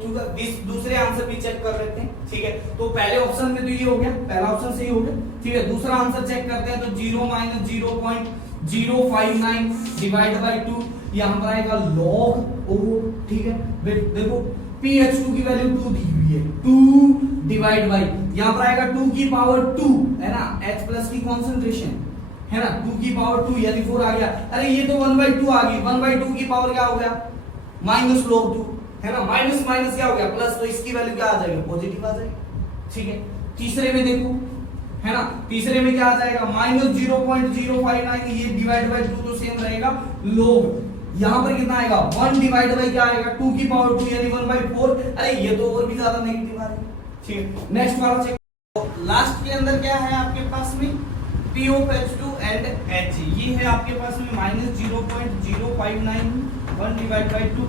क्योंकि दूसरे आंसर भी चेक कर लेते हैं, ठीक है। तो पहले ऑप्शन में तो ये हो गया, पहला ऑप्शन सही हो गया, ठीक है। दूसरा आंसर चेक करते हैं, तो 0 माइनस 0.059 डिवाइड बाई 2, यहां पर आएगा log, ठीक है। देखो pH2 की वैल्यू 2 दी हुई है, 2 डिवाइड बाई यहां पर आएगा 2 की पावर 2, है ना, H प्लस की कॉन्सेंट्रेशन, है ना, 2 की पावर 2 यानी 4 आ गया। अरे ये तो 1/2 आ गई, 1/2 की पावर क्या हो गया, माइनस log 2, है ना, माइनस माइनस क्या हो गया, प्लस, तो इसकी वैल्यू क्या आ जाएगी, पॉजिटिव आ जाएगी, ठीक है। तीसरे में देखो, है ना, तीसरे में क्या आ जाएगा, माइनस 0.059, ये डिवाइड बाई 2 तो सेम रहेगा, log यहां पर कितना आएगा, 1 डिवाइड बाई क्या आएगा, 2 की पावर 2 यानी 1/4। अरे ये तो और भी ज्यादा नेगेटिव आ रही है, ठीक है। नेक्स्ट वाला चेक, लास्ट के अंदर क्या है आपके पास में, POH2 एंड H, ये है आपके पास में माइनस 0.059 1 डिवाइड बाई 2,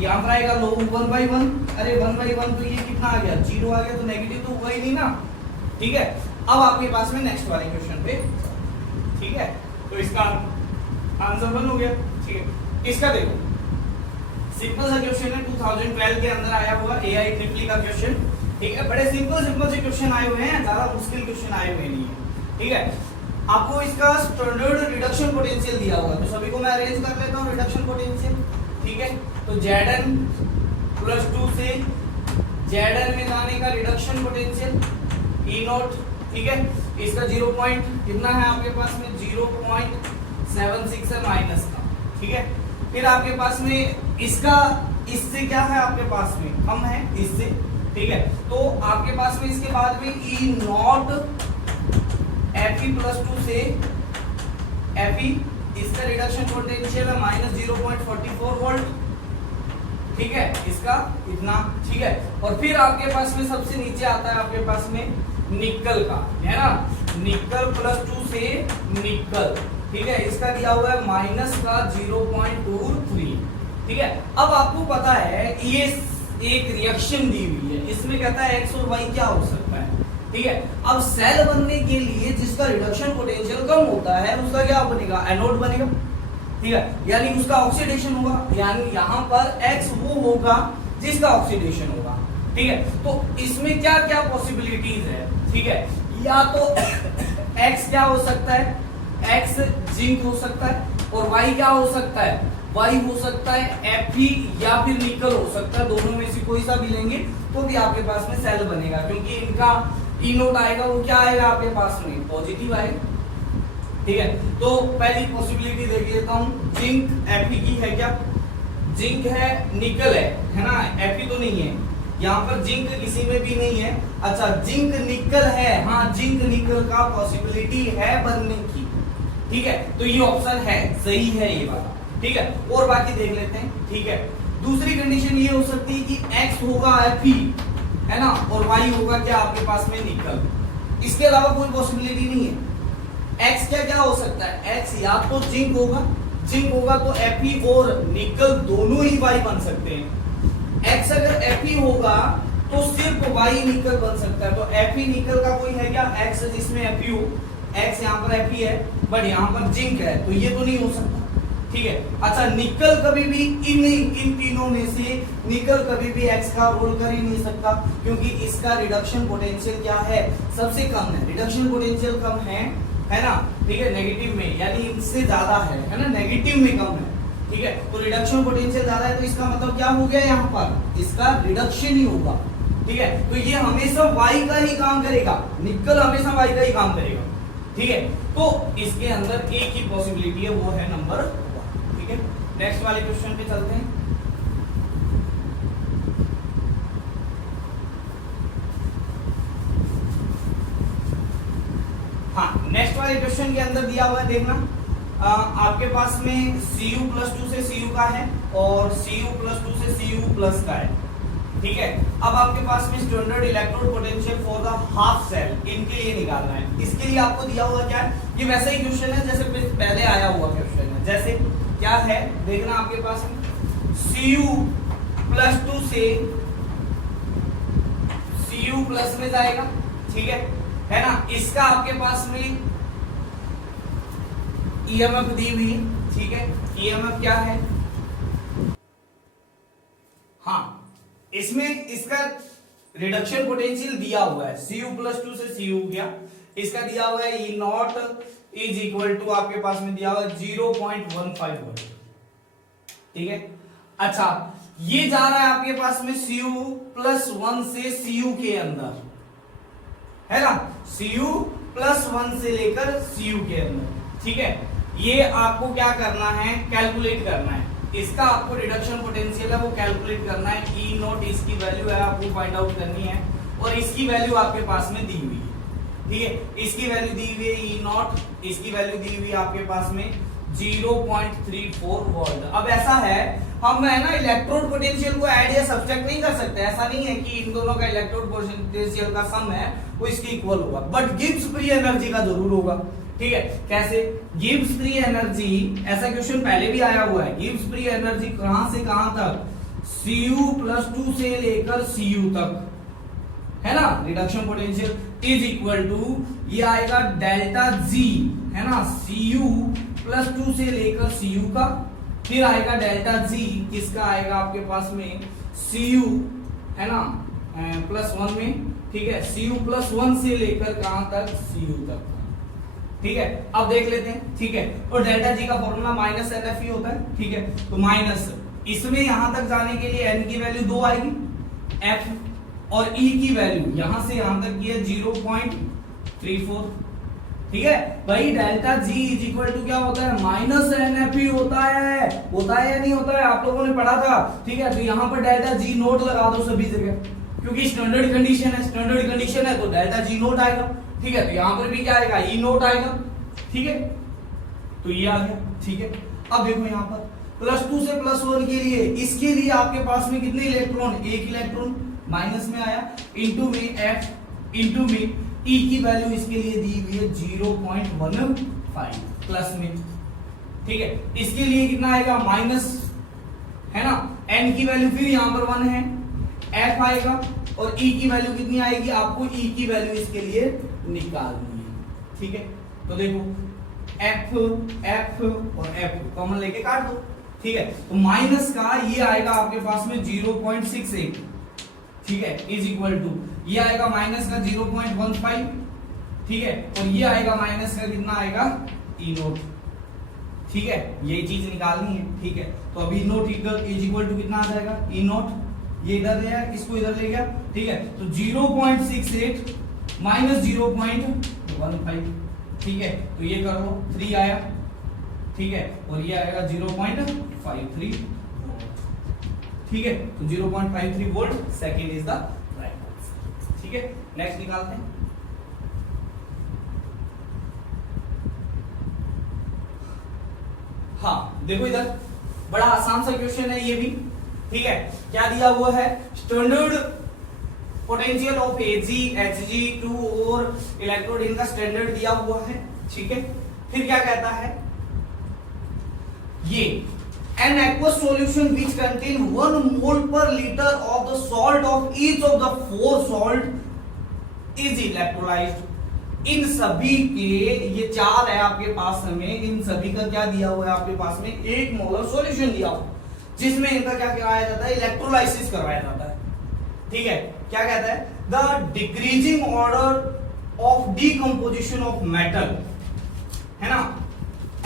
यहाँ पर आएगा log 1/1। अरे 1/1 तो ये कितना आ गया, 0 आ गया, तो नेगेटिव तो हुआ ही नहीं ना, ठीक है। अब आपके पास में नेक्स्ट वाले क्वेश्चन पे, ठीक है, तो इसका आंसर 1 हो गया, ठीक है। इसका देखो सिंपल सा क्वेश्चन है, 2012 के अंदर आया हुआ AI ट्रिपली का क्वेश्चन, ठीक है। बड़े सिंपल से क्वेश्चन आए हुए हैं, ज्यादा मुश्किल क्वेश्चन आए हुए नहीं है, ठीक है। आपको इसका स्टैंडर्ड रिडक्शन पोटेंशियल दिया हुआ है, तो सभी को मैं अरेंज कर लेता हूं रिडक्शन पोटेंशियल, ठीक है। तो Zn प्लस 2 से Zn में जाने का रिडक्शन पोटेंशियल E नॉट, ठीक है। इसका 0 पॉइंट कितना है आपके पास में, 0.76 है माइनस का, ठीक है। फिर आपके पास में इसका इससे क्या है आपके पास में, कम है इससे, ठीक है। तो आपके पास में इसके बाद में ई नॉट Fe प्लस 2 से Fe, इसका रिडक्शन पोटेंशियल है -0.44 वोल्ट, ठीक है, इसका इतना, ठीक है। और फिर आपके पास में सबसे नीचे आता है आपके पास में निकल का, है ना, निकल प्लस 2 से निकल, ठीक है, इसका दिया हुआ है माइनस का 0.23, ठीक है। अब आपको पता है ये एक रिएक्शन दी हुई है, इसमें कहता है एक्स और वाई क्या हो सकता है, ठीक है। अब सेल बनने के लिए जिसका रिडक्शन पोटेंशियल कम होता है उसका क्या बनेगा, एनोड बनेगा, ठीक है, यानी उसका ऑक्सीडेशन होगा, यानी यहाँ पर एक्स वो होगा जिसका ऑक्सीडेशन होगा, ठीक है। तो इसमें क्या क्या पॉसिबिलिटीज है, ठीक है, या तो एक्स क्या हो सकता है, एक्स जिंक हो सकता है, और वाई क्या हो सकता है, वाई हो सकता है Fe या फिर निकल हो सकता है, दोनों में से कोई सा भी लेंगे तो भी आपके पास में सेल बनेगा, क्योंकि इनका ई नोट आएगा वो क्या आएगा आपके पास में, पॉजिटिव आएगा, ठीक है। तो पहली पॉसिबिलिटी देख लेता हूं, जिंक Fe की है क्या, जिंक है, निकल है ना, Fe तो नहीं है, यहाँ पर जिंक किसी में भी नहीं है। अच्छा, जिंक निकल है, हाँ जिंक निकल का पॉसिबिलिटी है बनने की, ठीक है, तो ये ऑप्शन है, सही है ये वाला, ठीक है। और बाकी देख लेते हैं, ठीक है। दूसरी कंडीशन ये हो सकती है कि x होगा Fe, है ना, और y होगा क्या आपके पास में निकल, इसके अलावा कोई पॉसिबिलिटी नहीं है। x क्या क्या हो सकता है, x या तो जिंक होगा, जिंक होगा तो Fe और निकल दोनों ही y बन सकते हैं। x अगर Fe होगा तो सिर्फ y निकल बन सकता है, तो Fe निकल का कोई है क्या, x जिसमें Fe हो, x यहाँ पर Fe है बट यहाँ पर जिंक है, तो ये तो नहीं हो सकता, ठीक है। अच्छा, निकल कभी भी इन तीनों में से निकल कभी भी एक्स का रोल कर ही नहीं सकता, क्योंकि इसका रिडक्शन पोटेंशियल क्या है, सबसे कम है, रिडक्शन पोटेंशियल कम है ना, ठीक है, नेगेटिव में, यानी इससे ज्यादा है ना, नेगेटिव में कम है, ठीक है। तो रिडक्शन पोटेंशियल ज्यादा है, तो इसका मतलब क्या हो गया, यहाँ पर इसका रिडक्शन ही होगा, ठीक है। तो ये हमेशा वाई का ही काम करेगा, निकल हमेशा वाई का ही काम करेगा, ठीक है। तो इसके अंदर एक ही पॉसिबिलिटी है, वो है नंबर, ठीक है। नेक्स्ट वाले क्वेश्चन पे चलते हैं। हाँ, नेक्स्ट वाले क्वेश्चन के अंदर दिया हुआ है, देखना, आपके पास में Cu प्लस 2 से Cu का है और Cu प्लस 2 से Cu प्लस का है, ठीक है। अब आपके पास में standard electrode potential for the half cell, इनके लिए निकालना है। इसके लिए आपको दिया हुआ क्या है, ये वैसा ही क्वेश्चन है जैसे पहले आया हुआ क्वेश्चन है, जैसे क्या है देखना, आपके पास Cu प्लस 2 से Cu प्लस में जाएगा, ठीक है ना, इसका आपके पास में EMF दी हुई है, ठीक है, EMF क्या है, हाँ इसमें इसका रिडक्शन पोटेंशियल दिया हुआ है, Cu प्लस 2 से Cu गया, इसका दिया हुआ है E naught is equal to आपके पास में दिया हुआ है 0.15 वोल्ट, ठीक है। अच्छा, ये जा रहा है आपके पास में Cu प्लस 1 से Cu के अंदर, है ना, Cu प्लस 1 से लेकर Cu के अंदर, ठीक है। ये आपको क्या करना है, कैलकुलेट करना है, इसका आपको रिडक्शन पोटेंशियल है वो कैलकुलेट करना है, E नॉट इसकी वैल्यू है आपको फाइंड आउट करनी है, और इसकी वैल्यू आपके पास में दी हुई है, ठीक है, इसकी वैल्यू दी हुई है E नॉट, इसकी वैल्यू दी हुई है आपके पास में 0.34 वोल्ट। अब ऐसा है, हम है ना इलेक्ट्रोड पोटेंशियल को ऐड या सब्ट्रैक्ट नहीं कर सकते, ऐसा नहीं है कि इन दोनों का इलेक्ट्रोड पोटेंशियल का सम है वो इसके इक्वल होगा, बट गिब्स फ्री एनर्जी का जरूर होगा, ठीक है। कैसे, गिब्स फ्री एनर्जी, ऐसा क्वेश्चन पहले भी आया हुआ है, गिब्स फ्री एनर्जी कहां से कहां तक, Cu प्लस 2 से लेकर Cu तक, है ना, reduction potential is equal to, ये आएगा डेल्टा G, है ना, Cu प्लस 2 से लेकर Cu का, फिर आएगा डेल्टा G, किसका आएगा आपके पास में Cu, है ना, प्लस 1 में, ठीक है, Cu प्लस 1 से लेकर कहां तक, Cu तक, ठीक है। अब देख लेते हैं, ठीक है, और डेल्टा G का फॉर्मूला माइनस NFE होता है, ठीक है, तो माइनस इसमें यहां तक जाने के लिए n की वैल्यू 2 आएगी, F और E की वैल्यू यहां से यहां तक की है 0.34, ठीक है भाई। Delta G is equal to क्या होता है, माइनस NFE होता है, होता है या नहीं होता है, आप लोगों ने पढ़ा था, ठीक है। तो यहाँ पर डेल्टा जी नोट लगा दो सभी जगह, क्योंकि स्टैंडर्ड कंडीशन है, स्टैंडर्ड कंडीशन है तो डेल्टा जी नोट आएगा, ठीक है। तो यहाँ पर भी क्या आएगा, ई नोट आएगा, ठीक है। तो ये आ गया, ठीक है। अब देखो यहाँ पर +2 से +1 के लिए, इसके लिए आपके पास में कितने इलेक्ट्रॉन, एक इलेक्ट्रॉन माइनस में आया, इनटू में एफ, इनटू में ई की वैल्यू इसके लिए दी हुई है 0.15 प्लस में, ठीक है। इसके लिए कितना आएगा, माइनस है ना, एन की वैल्यू फिर यहां पर 1 है, एफ आएगा, और ई की वैल्यू कितनी आएगी, आपको ई की वैल्यू इसके लिए निकालनी है, ठीक है। तो देखो एफ एफ और एफ कॉमन लेके काट दो, ठीक है। तो माइनस का ये आएगा आपके पास में 0.68, ठीक है, इज इक्वल टू ये आएगा माइनस का 0.15, ठीक है, और ये आएगा माइनस का कितना आएगा, ई नोट, ठीक है। ये चीज निकालनी है, ठीक है। तो अभी नोट इज इक्वल टू कितना आ जाएगा, ई नोट, ये इधर ले आया, इसको इधर ले गया, ठीक है। तो 0.68 माइनस 0.15, ठीक है। तो ये करो 3 आया, ठीक है, और ये आएगा 0.53, ठीक है। तो 0.53 volt second is the right answer, ठीक है। नेक्स्ट निकालते हैं। हाँ देखो इधर बड़ा आसान सा क्वेश्चन है ये भी, ठीक है। क्या दिया हुआ है, standard potential of AG Hg2 और इलेक्ट्रोड, इनका स्टैंडर्ड दिया हुआ है, ठीक है। फिर क्या कहता है, ये an aqueous solution which contain 1 mole per liter of the salt of each of the 4 salt is electrolyzed। इन सभी के, ये 4 है आपके पास में, इन सभी का क्या दिया हुआ है आपके पास में, 1 मोलर सॉल्यूशन दिया हुआ, जिसमें इनका क्या करवाया जाता है, इलेक्ट्रोलाइसिस करवाया जाता है, ठीक है। क्या कहता है, the decreasing order of decomposition of metal, है ना,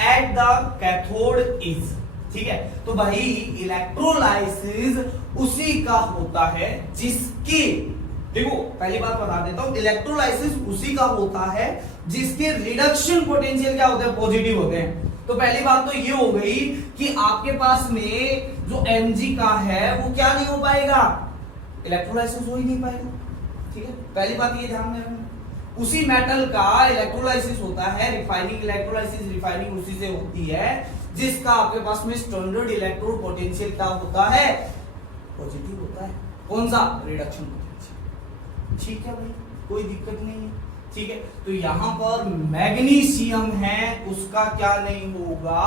एट द कैथोड इज, ठीक है। तो भाई इलेक्ट्रोलाइसिस उसी का होता है जिसके, देखो पहली बात बता देता हूं, इलेक्ट्रोलाइसिस उसी का होता है जिसके रिडक्शन पोटेंशियल क्या होते हैं, पॉजिटिव होते हैं। तो पहली बात तो ये हो गई कि आपके पास में जो Mg का है वो क्या नहीं हो पाएगा, इलेक्ट्रोलाइसिस हो ही नहीं पाएगा, ठीक है। पहली बात ये ध्यान में रखना, उसी मेटल का इलेक्ट्रोलाइसिस होता है, रिफाइनिंग इलेक्ट्रोलाइसिस, रिफाइनिंग उसी से होती है जिसका आपके पास में स्टैंडर्ड इलेक्ट्रोड पोटेंशियल क्या होता है, पॉजिटिव होता है। कौन सा, रिडक्शन पोटेंशियल, ठीक है भाई, कोई दिक्कत नहीं है, ठीक है। तो यहां पर मैग्नीशियम है, उसका क्या नहीं होगा,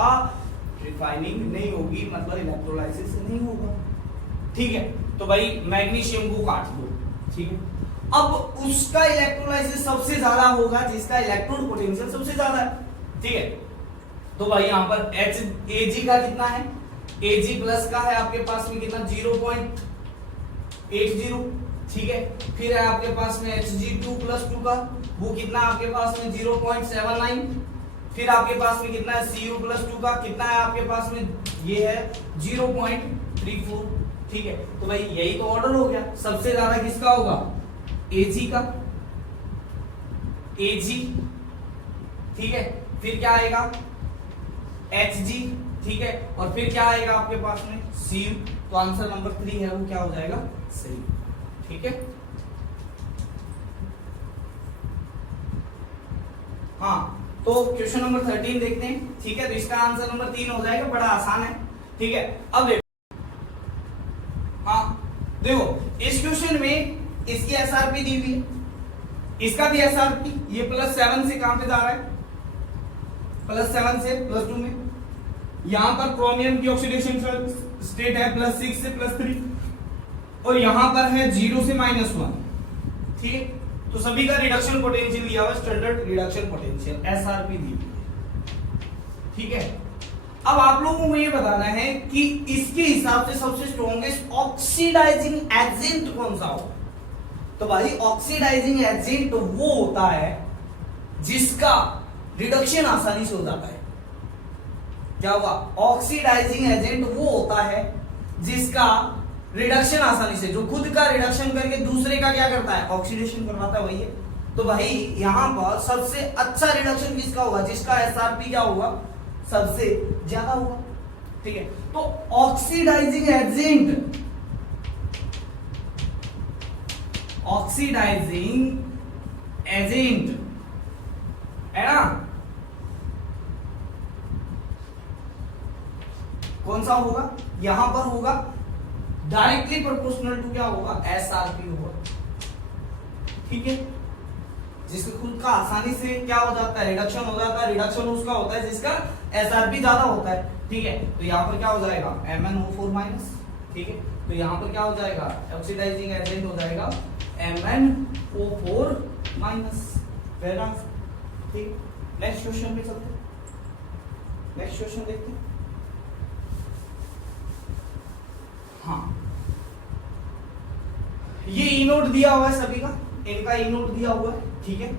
रिफाइनिंग नहीं होगी, मतलब इलेक्ट्रोलाइसिस नहीं होगा, ठीक है। तो भाई मैग्नीशियम को काट दो, ठीक है। अब उसका इलेक्ट्रोलाइसिस सबसे ज्यादा होगा जिसका इलेक्ट्रोड पोटेंशियल सबसे ज्यादा है, ठीक है। तो भाई यहां पर Ag का कितना है, Ag प्लस का है आपके पास में कितना, 0.80, ठीक है। फिर है आपके पास में Hg2 प्लस 2 का, वो कितना आपके पास में 0.79, फिर आपके पास में कितना है Cu प्लस 2 का, कितना है आपके पास में, ये है 0.34, ठीक है। तो भाई यही तो ऑर्डर हो गया, सबसे ज्यादा किसका होगा, Ag का, Ag, ठीक है। फिर क्या आएगा, Hg, ठीक है, और फिर क्या आएगा आपके पास में, Cu। तो आंसर नंबर 3 है वो क्या हो जाएगा, सही, ठीक है। हाँ तो क्वेश्चन नंबर 13 देखते हैं, ठीक है। तो इसका आंसर नंबर 3 हो जाएगा, बड़ा आसान है, ठीक है। अब देखो, हाँ देखो इस क्वेश्चन में इसकी एसआरपी दी हुई है, इसका भी एसआरपी, ये +7 से कहां पे जा रहा है, +7 से +2 में। यहां पर क्रोमियम की ऑक्सीडेशन स्टेट है +6 से +3, और यहां पर है 0 से -1, ठीक है। तो सभी का रिडक्शन पोटेंशियल दिया हुआ, स्टैंडर्ड रिडक्शन पोटेंशियल, एसआरपी दी हुई है, ठीक है। अब आप लोगों को ये बताना है कि इसके हिसाब से सबसे स्ट्रॉन्गेस्ट ऑक्सीडाइजिंग एजेंट कौन सा हो। तो भाई ऑक्सीडाइजिंग एजेंट वो होता है जिसका रिडक्शन आसानी से हो जाता है। क्या हुआ, ऑक्सीडाइजिंग एजेंट वो होता है जिसका रिडक्शन आसानी से, जो खुद का रिडक्शन करके दूसरे का क्या करता है, ऑक्सीडेशन करवाता है, वही है। तो भाई यहां पर सबसे अच्छा रिडक्शन किसका होगा, जिसका एसआरपी क्या होगा, सबसे ज्यादा होगा, ठीक है। तो ऑक्सीडाइजिंग एजेंट, ऑक्सीडाइजिंग एजेंट है ना, कौन सा होगा, यहां पर होगा डायरेक्टली प्रोपोर्शनल टू क्या होगा, एसआरपी होगा, ठीक है। जिसका खुद का आसानी से क्या हो जाता है, रिडक्शन हो जाता है, रिडक्शन उसका होता है जिसका एसआरपी ज्यादा होता है, ठीक है। तो यहाँ पर क्या हो जाएगा MnO4 माइनस, ठीक है। तो यहाँ पर क्या हो जाएगा, ऑक्सीडाइजिंग एजेंट हो जाएगा MnO4 माइनस, ठीक। नेक्स्ट क्वेश्चन पे चलते हैं, नेक्स्ट क्वेश्चन देखते हैं। हाँ, ये ई नोट दिया हुआ है सभी का, इनका ई नोट दिया हुआ है, ठीक है।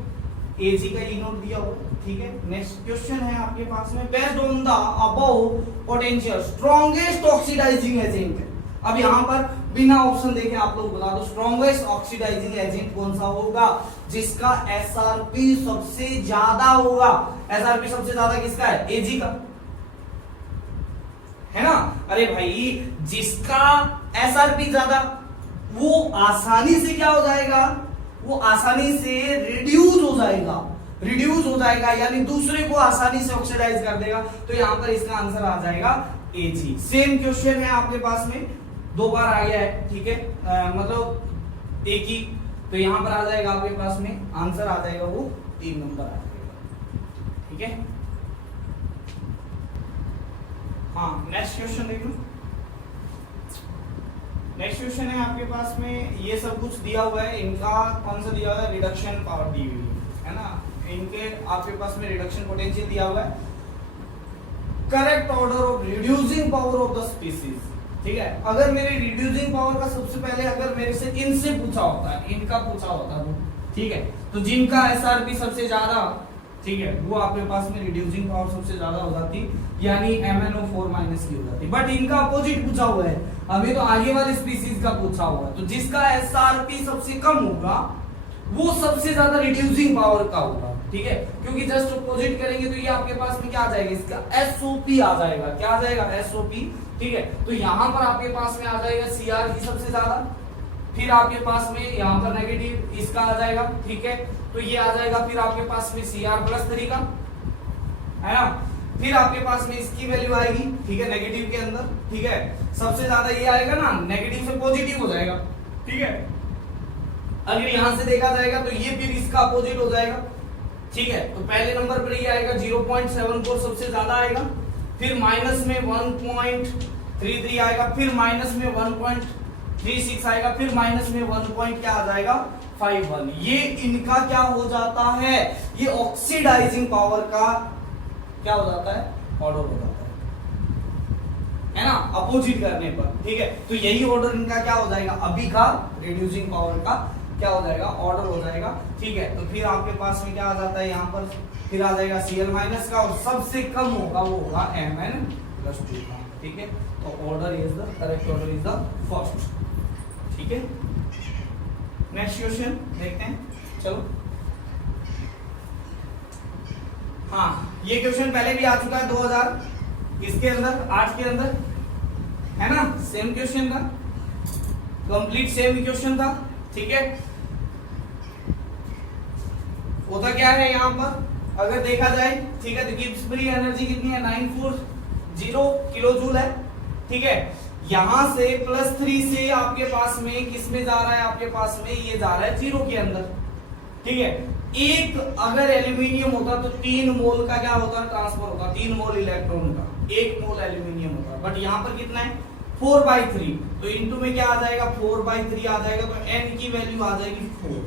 एजी का ई नोट दिया हुआ है, ठीक है। नेक्स्ट क्वेश्चन है आपके पास में, based on the above potential strongest oxidising agent. अब यहाँ पर बिना ऑप्शन देखे आप लोग बता दो स्ट्रॉन्गेस्ट ऑक्सीडाइजिंग एजेंट कौन सा होगा, जिसका एसआरपी सबसे ज्यादा होगा। एसआरपी सबसे ज्यादा किसका है, एजी का, है ना। अरे भाई, जिसका एसआरपी ज्यादा वो आसानी से क्या हो जाएगा, वो आसानी से रिड्यूस हो जाएगा, रिड्यूस हो जाएगा, यानी दूसरे को आसानी से ऑक्सीडाइज कर देगा। तो यहां पर इसका आंसर आ जाएगा एजी। सेम क्वेश्चन है आपके पास में, दो बार आ गया है, ठीक है, मतलब एक ही। तो यहां पर आ जाएगा आपके पास में आंसर आ जाएगा वो 3 नंबर आ जाएगा, ठीक है। हाँ, नेक्स्ट क्वेश्चन देख लो। नेक्स्ट क्वेश्चन है आपके पास में, ये सब कुछ दिया हुआ है, इनका कौन सा दिया हुआ है, रिडक्शन पावर दी हुई है ना, इनके आपके पास में रिडक्शन पोटेंशियल दिया हुआ है, correct order of reducing power of the species, ठीक है। अगर मेरे रिड्यूसिंग पावर का सबसे पहले अगर मेरे से इनसे पूछा होता है, इनका पूछा होता है, ठीक है, तो जिनका एसआरपी सबसे ज्यादा, ठीक है, वो आपके पास में रिड्यूसिंग पावर सबसे ज्यादा हो जाती, यानी MnO4 माइनस की हो जाती। बट इनका अपोजिट पूछा हुआ है, अभी तो आगे वाले स्पीसीज का पूछा हुआ है, तो जिसका एसआरपी सबसे कम होगा वो सबसे ज्यादा रिड्यूसिंग पावर का होगा, ठीक है। क्योंकि जस्ट अपोजिट करेंगे तो ये आपके पास में क्या आ जाएगा, इसका SOP आ जाएगा, क्या आ जाएगा, SOP, ठीक है। तो यहां पर आपके पास में आ जाएगा CR की सबसे ज्यादा, फिर आपके पास में यहाँ पर नेगेटिव इसका आ जाएगा, ठीक है। तो ये आ जाएगा फिर आपके पास में Cr+3 का, है ना। फिर आपके पास में इसकी वैल्यू आएगी, ठीक है, नेगेटिव के अंदर, ठीक है। सबसे ज्यादा ये आएगा ना, नेगेटिव से पॉजिटिव हो जाएगा, ठीक है। अगर यहां से देखा जाएगा तो ये फिर इसका अपोजिट हो जाएगा, ठीक है। तो पहले नंबर पर ये आएगा 0.74 सबसे ज्यादा आएगा, फिर माइनस में 1.33 आएगा, फिर माइनस में 1.36 आएगा, फिर माइनस में 1 क्या आ जाएगा 51। ये इनका क्या हो जाता है, ये ऑक्सीडाइजिंग पावर का क्या हो जाता है, ऑर्डर हो जाता है ना, अपोजिट करने पर, ठीक है। तो यही ऑर्डर इनका क्या हो जाएगा, अभी का रिड्यूसिंग पावर का क्या हो जाएगा, ऑर्डर हो जाएगा, ठीक है। तो फिर आपके पास में क्या आ जाता है, यहाँ पर फिर आ जाएगा Cl- का, और सबसे कम होगा वो होगा Mn+2 का, ठीक है। तो order is the correct order is the first, ठीक है। नेक्स्ट क्वेश्चन देखते हैं, चलो। हाँ, ये क्वेश्चन पहले भी आ चुका है 2000 इसके अंदर 8 के अंदर, है ना, सेम क्वेश्चन था, कंप्लीट सेम क्वेश्चन था, ठीक है। होता क्या है यहाँ पर अगर देखा जाए, ठीक है, तो गिब्स फ्री एनर्जी कितनी है, 940 किलो जूल है, ठीक है। यहां से +3 से आपके पास में किस में जा रहा है, आपके पास में ये जा रहा है 0 के अंदर, ठीक है। एक अगर एल्यूमिनियम होता तो 3 मोल का क्या होता, ट्रांसफर होता, 3 मोल इलेक्ट्रॉन का 1 मोल एल्यूमिनियम होता, बट यहाँ पर कितना है 4/3, तो इनटू में क्या आ जाएगा 4/3 आ जाएगा, तो n की वैल्यू आ जाएगी 4,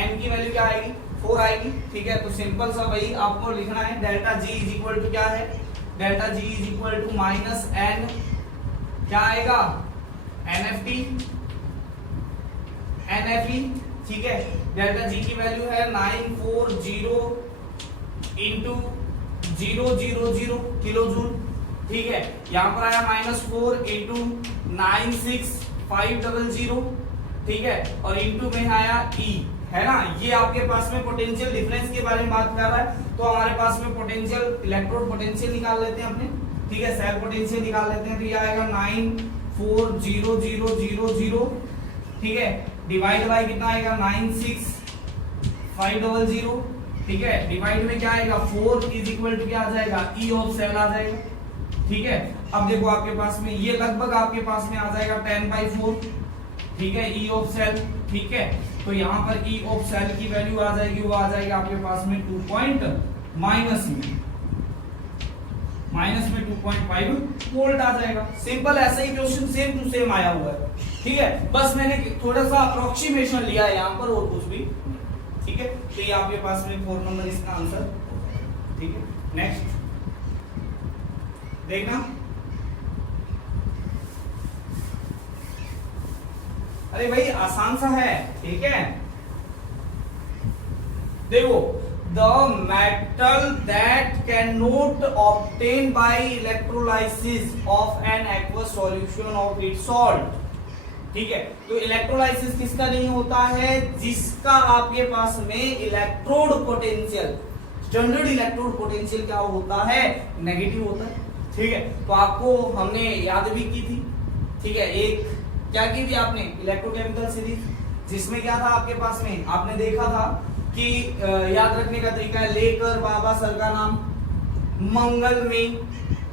n की वैल्यू क्या आएगी 4 आएगी, ठीक है। तो सिंपल सा भाई आपको लिखना है delta G is equal to क्या है, delta G is equal to -n क्या आएगा NFE, ठीक है। डेल्टा G की वैल्यू है 940 इंटू 000 किलो जूल, ठीक है। यहाँ पर आया -4 इंटू 96500, ठीक है, और इंटू में आया E, है ना। ये आपके पास में पोटेंशियल डिफरेंस के बारे में बात कर रहा है, तो हमारे पास में पोटेंशियल इलेक्ट्रोड पोटेंशियल निकाल लेते हैं अपने, ठीक है, सेल पोटेंशियल निकाल लेते हैं, तो ये आएगा 94000, ठीक है, डिवाइड बाय कितना आएगा 96500, ठीक है, डिवाइड में क्या आएगा 4 इज इक्वल टू क्या आ जाएगा ई ऑफ सेल आ जाएगा, ठीक है। अब देखो आपके पास में ये लगभग आपके पास में आ जाएगा 10/4, ठीक है, ई ऑफ सेल, ठीक है। तो यहाँ पर ई ऑफ सेल की वैल्यू आ जाएगी, वो आ जाएगी आपके पास में 2 पॉइंट माइनस में 2.5 वोल्ट आ जाएगा। सिंपल, ऐसा ही क्वेश्चन सेम टू सेम आया हुआ है, ठीक है, बस मैंने थोड़ा सा अप्रोक्सीमेशन लिया है यहाँ पर और कुछ भी, ठीक है। तो ये आपके पास में 4 नंबर इसका आंसर, ठीक है। नेक्स्ट देखना, अरे भाई आसान सा है, ठीक है। देखो, the metal that cannot obtain by electrolysis of an aqueous solution of its salt, ठीक है। तो इलेक्ट्रोलाइसिस किसका नहीं होता है, जिसका आपके पास में electrode potential, standard electrode potential क्या होता है, नेगेटिव होता है, ठीक है। तो आपको हमने याद भी की थी, ठीक है, एक क्या की थी आपने इलेक्ट्रोकेमिकल सीरीज, जिसमें क्या था आपके पास में, आपने देखा था कि याद रखने का तरीका है, लेकर बाबा सर का नाम मंगल में,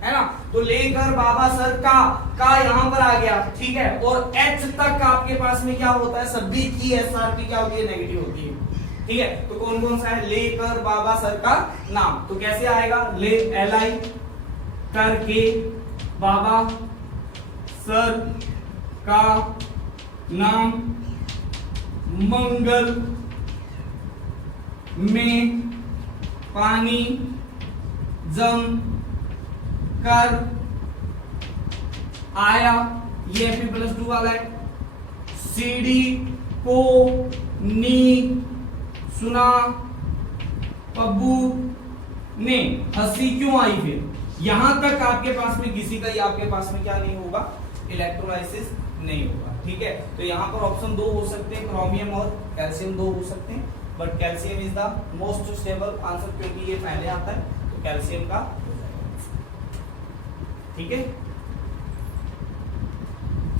है ना। तो लेकर बाबा सर का यहां पर आ गया, ठीक है, और एच तक आपके पास में क्या होता है, सभी की एसआरपी क्या होती है, नेगेटिव होती है, ठीक है। तो कौन कौन सा है, लेकर बाबा सर का नाम, तो कैसे आएगा, ले LI करके बाबा सर का नाम मंगल में पानी जम कर आया, ये Fe+2 वाला है। सीडी को नी सुना पब्बू ने हंसी क्यों आई, फिर यहां तक आपके पास में किसी का ही आपके पास में क्या नहीं होगा, इलेक्ट्रोलाइसिस नहीं होगा, ठीक है। तो यहाँ पर ऑप्शन 2 हो सकते हैं, क्रोमियम और कैल्शियम 2 हो सकते हैं, but calcium is the most stable answer, क्योंकि ये पहले आता है, तो कैल्शियम का, ठीक है,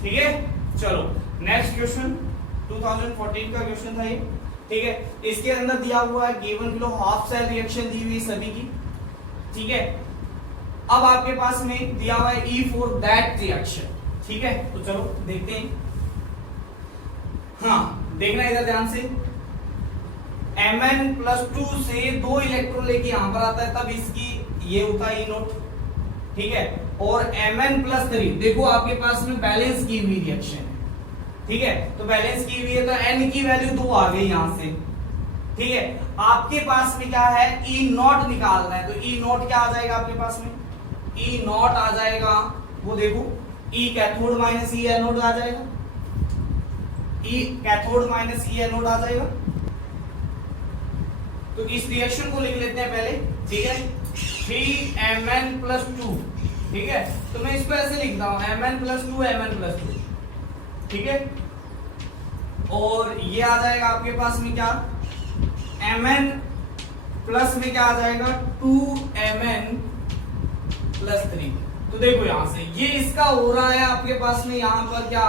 ठीक है। चलो नेक्स्ट क्वेश्चन 2014 का क्वेश्चन था ये, ठीक है। इसके अंदर दिया हुआ है गिवन किलो हाफ सेल रिएक्शन दी हुई सभी की, ठीक है। अब आपके पास में दिया हुआ है E फॉर दैट रिएक्शन, ठीक है। तो चलो देखते हैं, हाँ देखना इधर ध्यान से, Mn+2 से 2 इलेक्ट्रॉन लेके यहां पर आता है, तब इसकी ये होता है E0, ठीक है। और Mn+3 देखो आपके पास में बैलेंस की हुई रिएक्शन है, ठीक है। तो बैलेंस की हुई है, तो N की वैल्यू 2 आ गई यहां से, ठीक है। आपके पास में क्या है, E0 निकालना है, तो E0 क्या आ जाएगा आपके पास में, E0 आ जाएगा, वो देखो E cathode minus E anode आ जाएगा, E cathode minus E anode आ जाएगा। तो इस रिएक्शन को लिख लेते हैं पहले, ठीक है, 3Mn+2, ठीक है। तो मैं इसको ऐसे लिखता हूं, Mn+2, ठीक है। और ये आ जाएगा आपके पास में क्या, Mn प्लस में क्या आ जाएगा 2Mn+3। तो देखो यहां से ये इसका हो रहा है आपके पास में यहां पर क्या,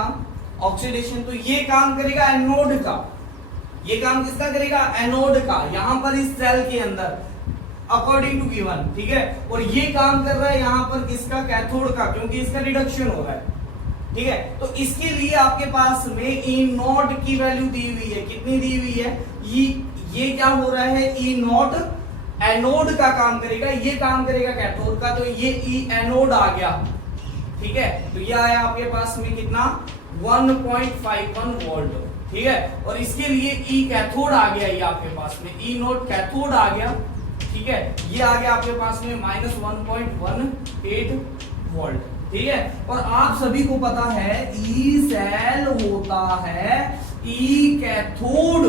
ऑक्सीडेशन। तो ये काम करेगा एनोड का, ये काम किसका करेगा, एनोड का, यहां पर इस सेल के अंदर अकॉर्डिंग टू गिवन, ठीक है। और ये काम कर रहा है यहां पर किसका, कैथोड का, क्योंकि इसका रिडक्शन हो रहा है, ठीक है। तो इसके लिए आपके पास में E0 की वैल्यू दी हुई है, कितनी दी हुई है, ये क्या हो रहा है, E0 एनोड का काम करेगा, ये काम करेगा कैथोड का, तो ये E एनोड आ गया, ठीक है। तो ये आया आपके पास में कितना 1.51 वोल्ट, ठीक है। और इसके लिए E कैथोड आ गया, ये आपके पास में E0 कैथोड आ गया, ठीक है। ये आ गया आपके पास में -1.18 वोल्ट, ठीक है। और आप सभी को पता है E सेल होता है E कैथोड,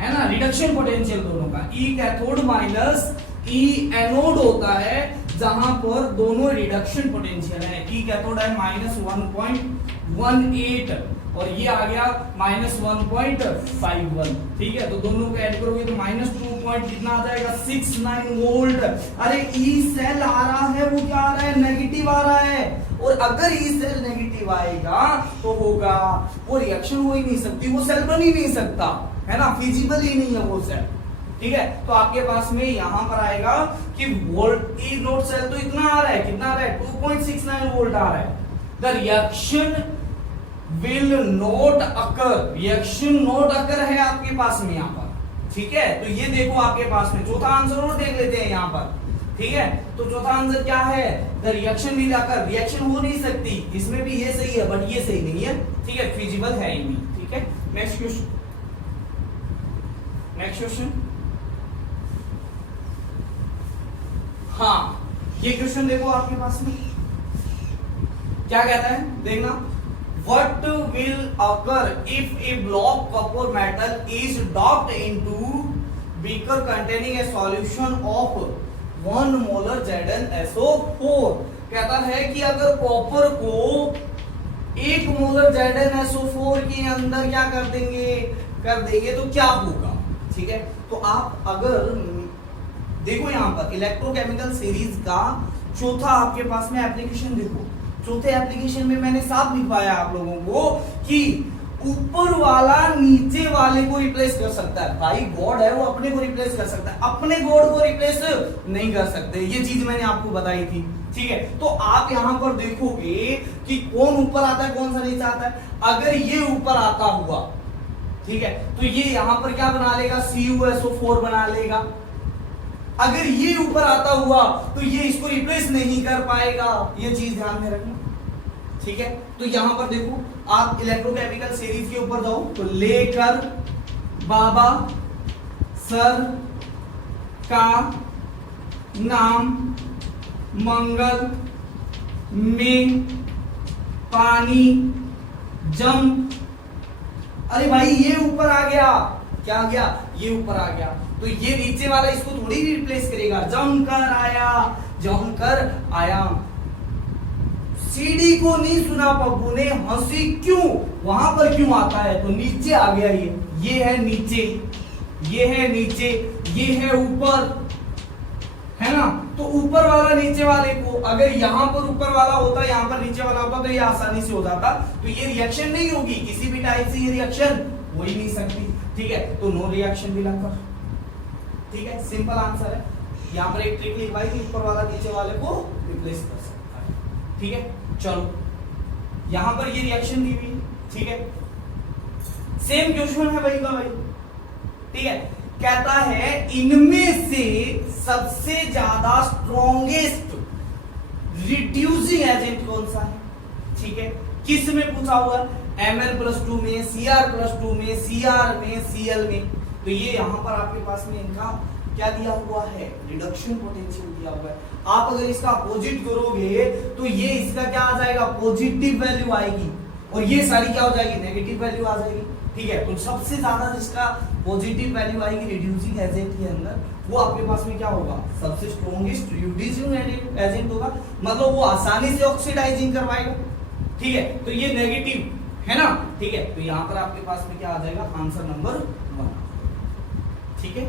है ना, रिडक्शन पोटेंशियल दोनों का, E cathode minus E anode होता है जहां पर दोनों रिडक्शन पोटेंशियल है, ई कैथोड है -1.18 और ये आ गया -1.51, ठीक है। तो दोनों को ऐड करोगे तो -2 कितना आ जाएगा 69 वोल्ट। अरे ई सेल आ रहा है वो क्या आ रहा है, नेगेटिव आ रहा है, और अगर ई सेल नेगेटिव आएगा तो होगा वो रिएक्शन हो ही नहीं सकती, वो सेल बन ही नहीं सकता, है ना, फिजिबल ही नहीं है वो सेल, ठीक है। तो आपके पास में यहां पर आएगा कि वोल्ट ई नोट सेल तो इतना आ रहा है, कितना आ रहा है 2.69 वोल्ट आ रहा है। The reaction will not occur, reaction not occur है आपके पास में यहां पर, ठीक है। तो ये देखो आपके पास में चौथा आंसर और देख लेते हैं यहां पर, ठीक है। तो चौथा आंसर क्या है, the reaction will occur, reaction हो नहीं सकती, इसमें भी ये सही है बट ये सही नहीं है, ठीक है, फिजिबल है ही नहीं, ठीक है। नेक्स्ट क्वेश्चन, नेक्स्ट क्वेश्चन, हाँ ये क्वेश्चन देखो आपके पास में क्या कहता है, देखना। What will occur if a block copper metal is dropped into beaker containing a solution of 1 molar ZnSO4? कहता है कि अगर कॉपर को 1 मोलर ZnSO4 के अंदर क्या कर देंगे तो क्या होगा, ठीक है। तो आप अगर देखो यहां पर इलेक्ट्रोकेमिकल सीरीज का चौथा आपके पास में एप्लीकेशन देखो, चौथे एप्लीकेशन में मैंने साफ लिखवाया आप लोगों को कि ऊपर वाला नीचे वाले को रिप्लेस कर सकता है, भाई गॉड है वो अपने को रिप्लेस कर सकता है, अपने गॉड को रिप्लेस नहीं कर सकते, ये चीज मैंने आपको बताई थी, ठीक है। तो आप यहां पर देखोगे कि कौन ऊपर आता है कौन सा नीचे आता है। अगर ये ऊपर आता हुआ, ठीक है, तो ये यहां पर क्या बना लेगा, CuSO4 बना लेगा। अगर ये ऊपर आता हुआ तो ये इसको रिप्लेस नहीं कर पाएगा, ये चीज ध्यान में रखना, ठीक है। तो यहां पर देखो आप इलेक्ट्रोकेमिकल सीरीज के ऊपर जाओ तो लेकर बाबा सर का नाम मंगल में पानी जम, अरे भाई ये ऊपर आ गया, क्या आ गया, ये ऊपर आ गया, तो ये नीचे वाला इसको थोड़ी रिप्लेस करेगा, जमकर आया। सीडी को नहीं सुना पप्पू ने, हंसी क्यों, वहां पर क्यों आता है, तो नीचे आ गया, ये है नीचे, ये है नीचे, ये है ऊपर, है ना। तो ऊपर वाला नीचे वाले को, अगर यहां पर ऊपर वाला होता, यहां पर नीचे वाला होता तो ये आसानी से हो जाता, तो ये रिएक्शन नहीं होगी, किसी भी टाइप से ये रिएक्शन हो ही नहीं सकती, ठीक है। तो नो रिएक्शन भी लगता, ठीक है, सिंपल आंसर है। यहां पर एक ट्रिक लिखवाई थी, ऊपर वाला नीचे वाले को रिप्लेस कर सकता है, ठीक है। चलो यहां पर ये रिएक्शन दी हुई, ठीक है, सेम क्वेश्चन है भाई का भाई, ठीक है। कहता है इनमें से सबसे ज्यादा स्ट्रॉन्गेस्ट रिड्यूसिंग एजेंट कौन सा है, ठीक है। किस में पूछा हुआ, Mn+2 में, Cr+2 में, Cr में, Cl में। तो ये यहां पर आपके पास में इनका क्या दिया हुआ है, रिडक्शन पोटेंशियल दिया हुआ है। आप अगर इसका अपोजिट करोगे तो ये इसका क्या आ जाएगा, पॉजिटिव वैल्यू आएगी, और ये सारी क्या हो जाएगी, नेगेटिव वैल्यू आ जाएगी, ठीक है। तो सबसे ज्यादा जिसका पॉजिटिव वैल्यू आएगी रिड्यूसिंग एजेंट के अंदर, वो आपके पास में क्या होगा, सबसे स्ट्रॉन्गेस्ट रिड्यूसिंग एजेंट होगा, मतलब वो आसानी से ऑक्सीडाइजिंग करवाएगा, ठीक है। तो ये नेगेटिव है ना, ठीक है। तो यहां पर आपके पास में क्या आ जाएगा, आंसर नंबर 1, ठीक है।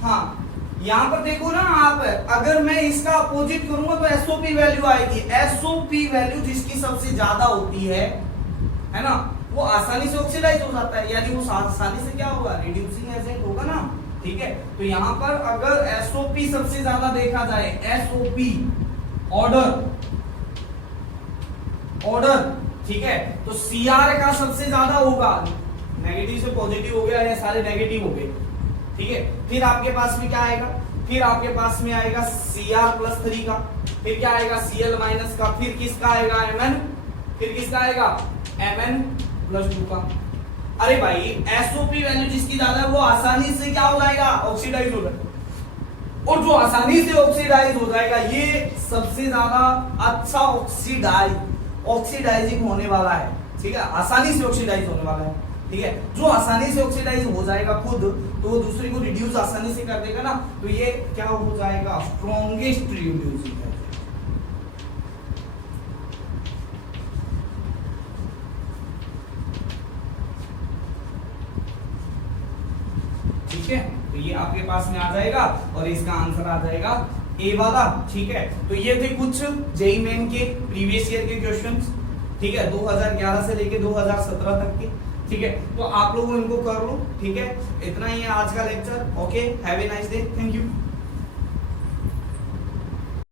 हाँ यहां पर देखो ना आप, अगर मैं इसका अपोजिट करूंगा तो एसओपी वैल्यू आएगी, एसओपी वैल्यू जिसकी सबसे ज्यादा होती है ना, वो आसानी से ऑक्सीडाइज हो जाता है, यानी वो आसानी से क्या होगा, रिड्यूसिंग एजेंट होगा ना, ठीक है। तो यहां पर अगर एसओपी सबसे ज्यादा देखा जाए, एसओपी ऑर्डर, ठीक है, तो सीआर का सबसे ज्यादा होगा, नेगेटिव से पॉजिटिव हो गया, या सारे नेगेटिव हो गए, ठीक है। फिर आपके पास में क्या आएगा, फिर आपके पास में आएगा Cr+3 का, फिर क्या आएगा Cl- का, फिर किसका आएगा Mn, फिर किसका आएगा Mn+2 का। अरे भाई एसओपी वैल्यू जिसकी ज्यादा है वो आसानी से क्या हो जाएगा, ऑक्सीडाइज हो जाएगा, और जो आसानी से ऑक्सीडाइज हो जाएगा ये सबसे ज्यादा अच्छा ऑक्सीडाइजिंग होने वाला है, ठीक है, आसानी से ऑक्सीडाइज होने वाला है। ठीक है, जो आसानी से ऑक्सीडाइज हो जाएगा खुद, तो वो दूसरे को रिड्यूस आसानी से कर देगा ना, तो ये क्या हो जाएगा, स्ट्रॉन्गेस्ट रिड्यूसिंग है। ठीक है, तो ये आपके पास में आ जाएगा और इसका आंसर आ जाएगा ए वाला। ठीक है, तो ये थे कुछ जेईई मेन के प्रीवियस ईयर के क्वेश्चंस। ठीक है, 2011 से लेके 2017 तक के। ठीक है, तो आप लोग इनको कर लो। ठीक है, इतना ही है आज का lecture. Okay, have a nice day, thank you.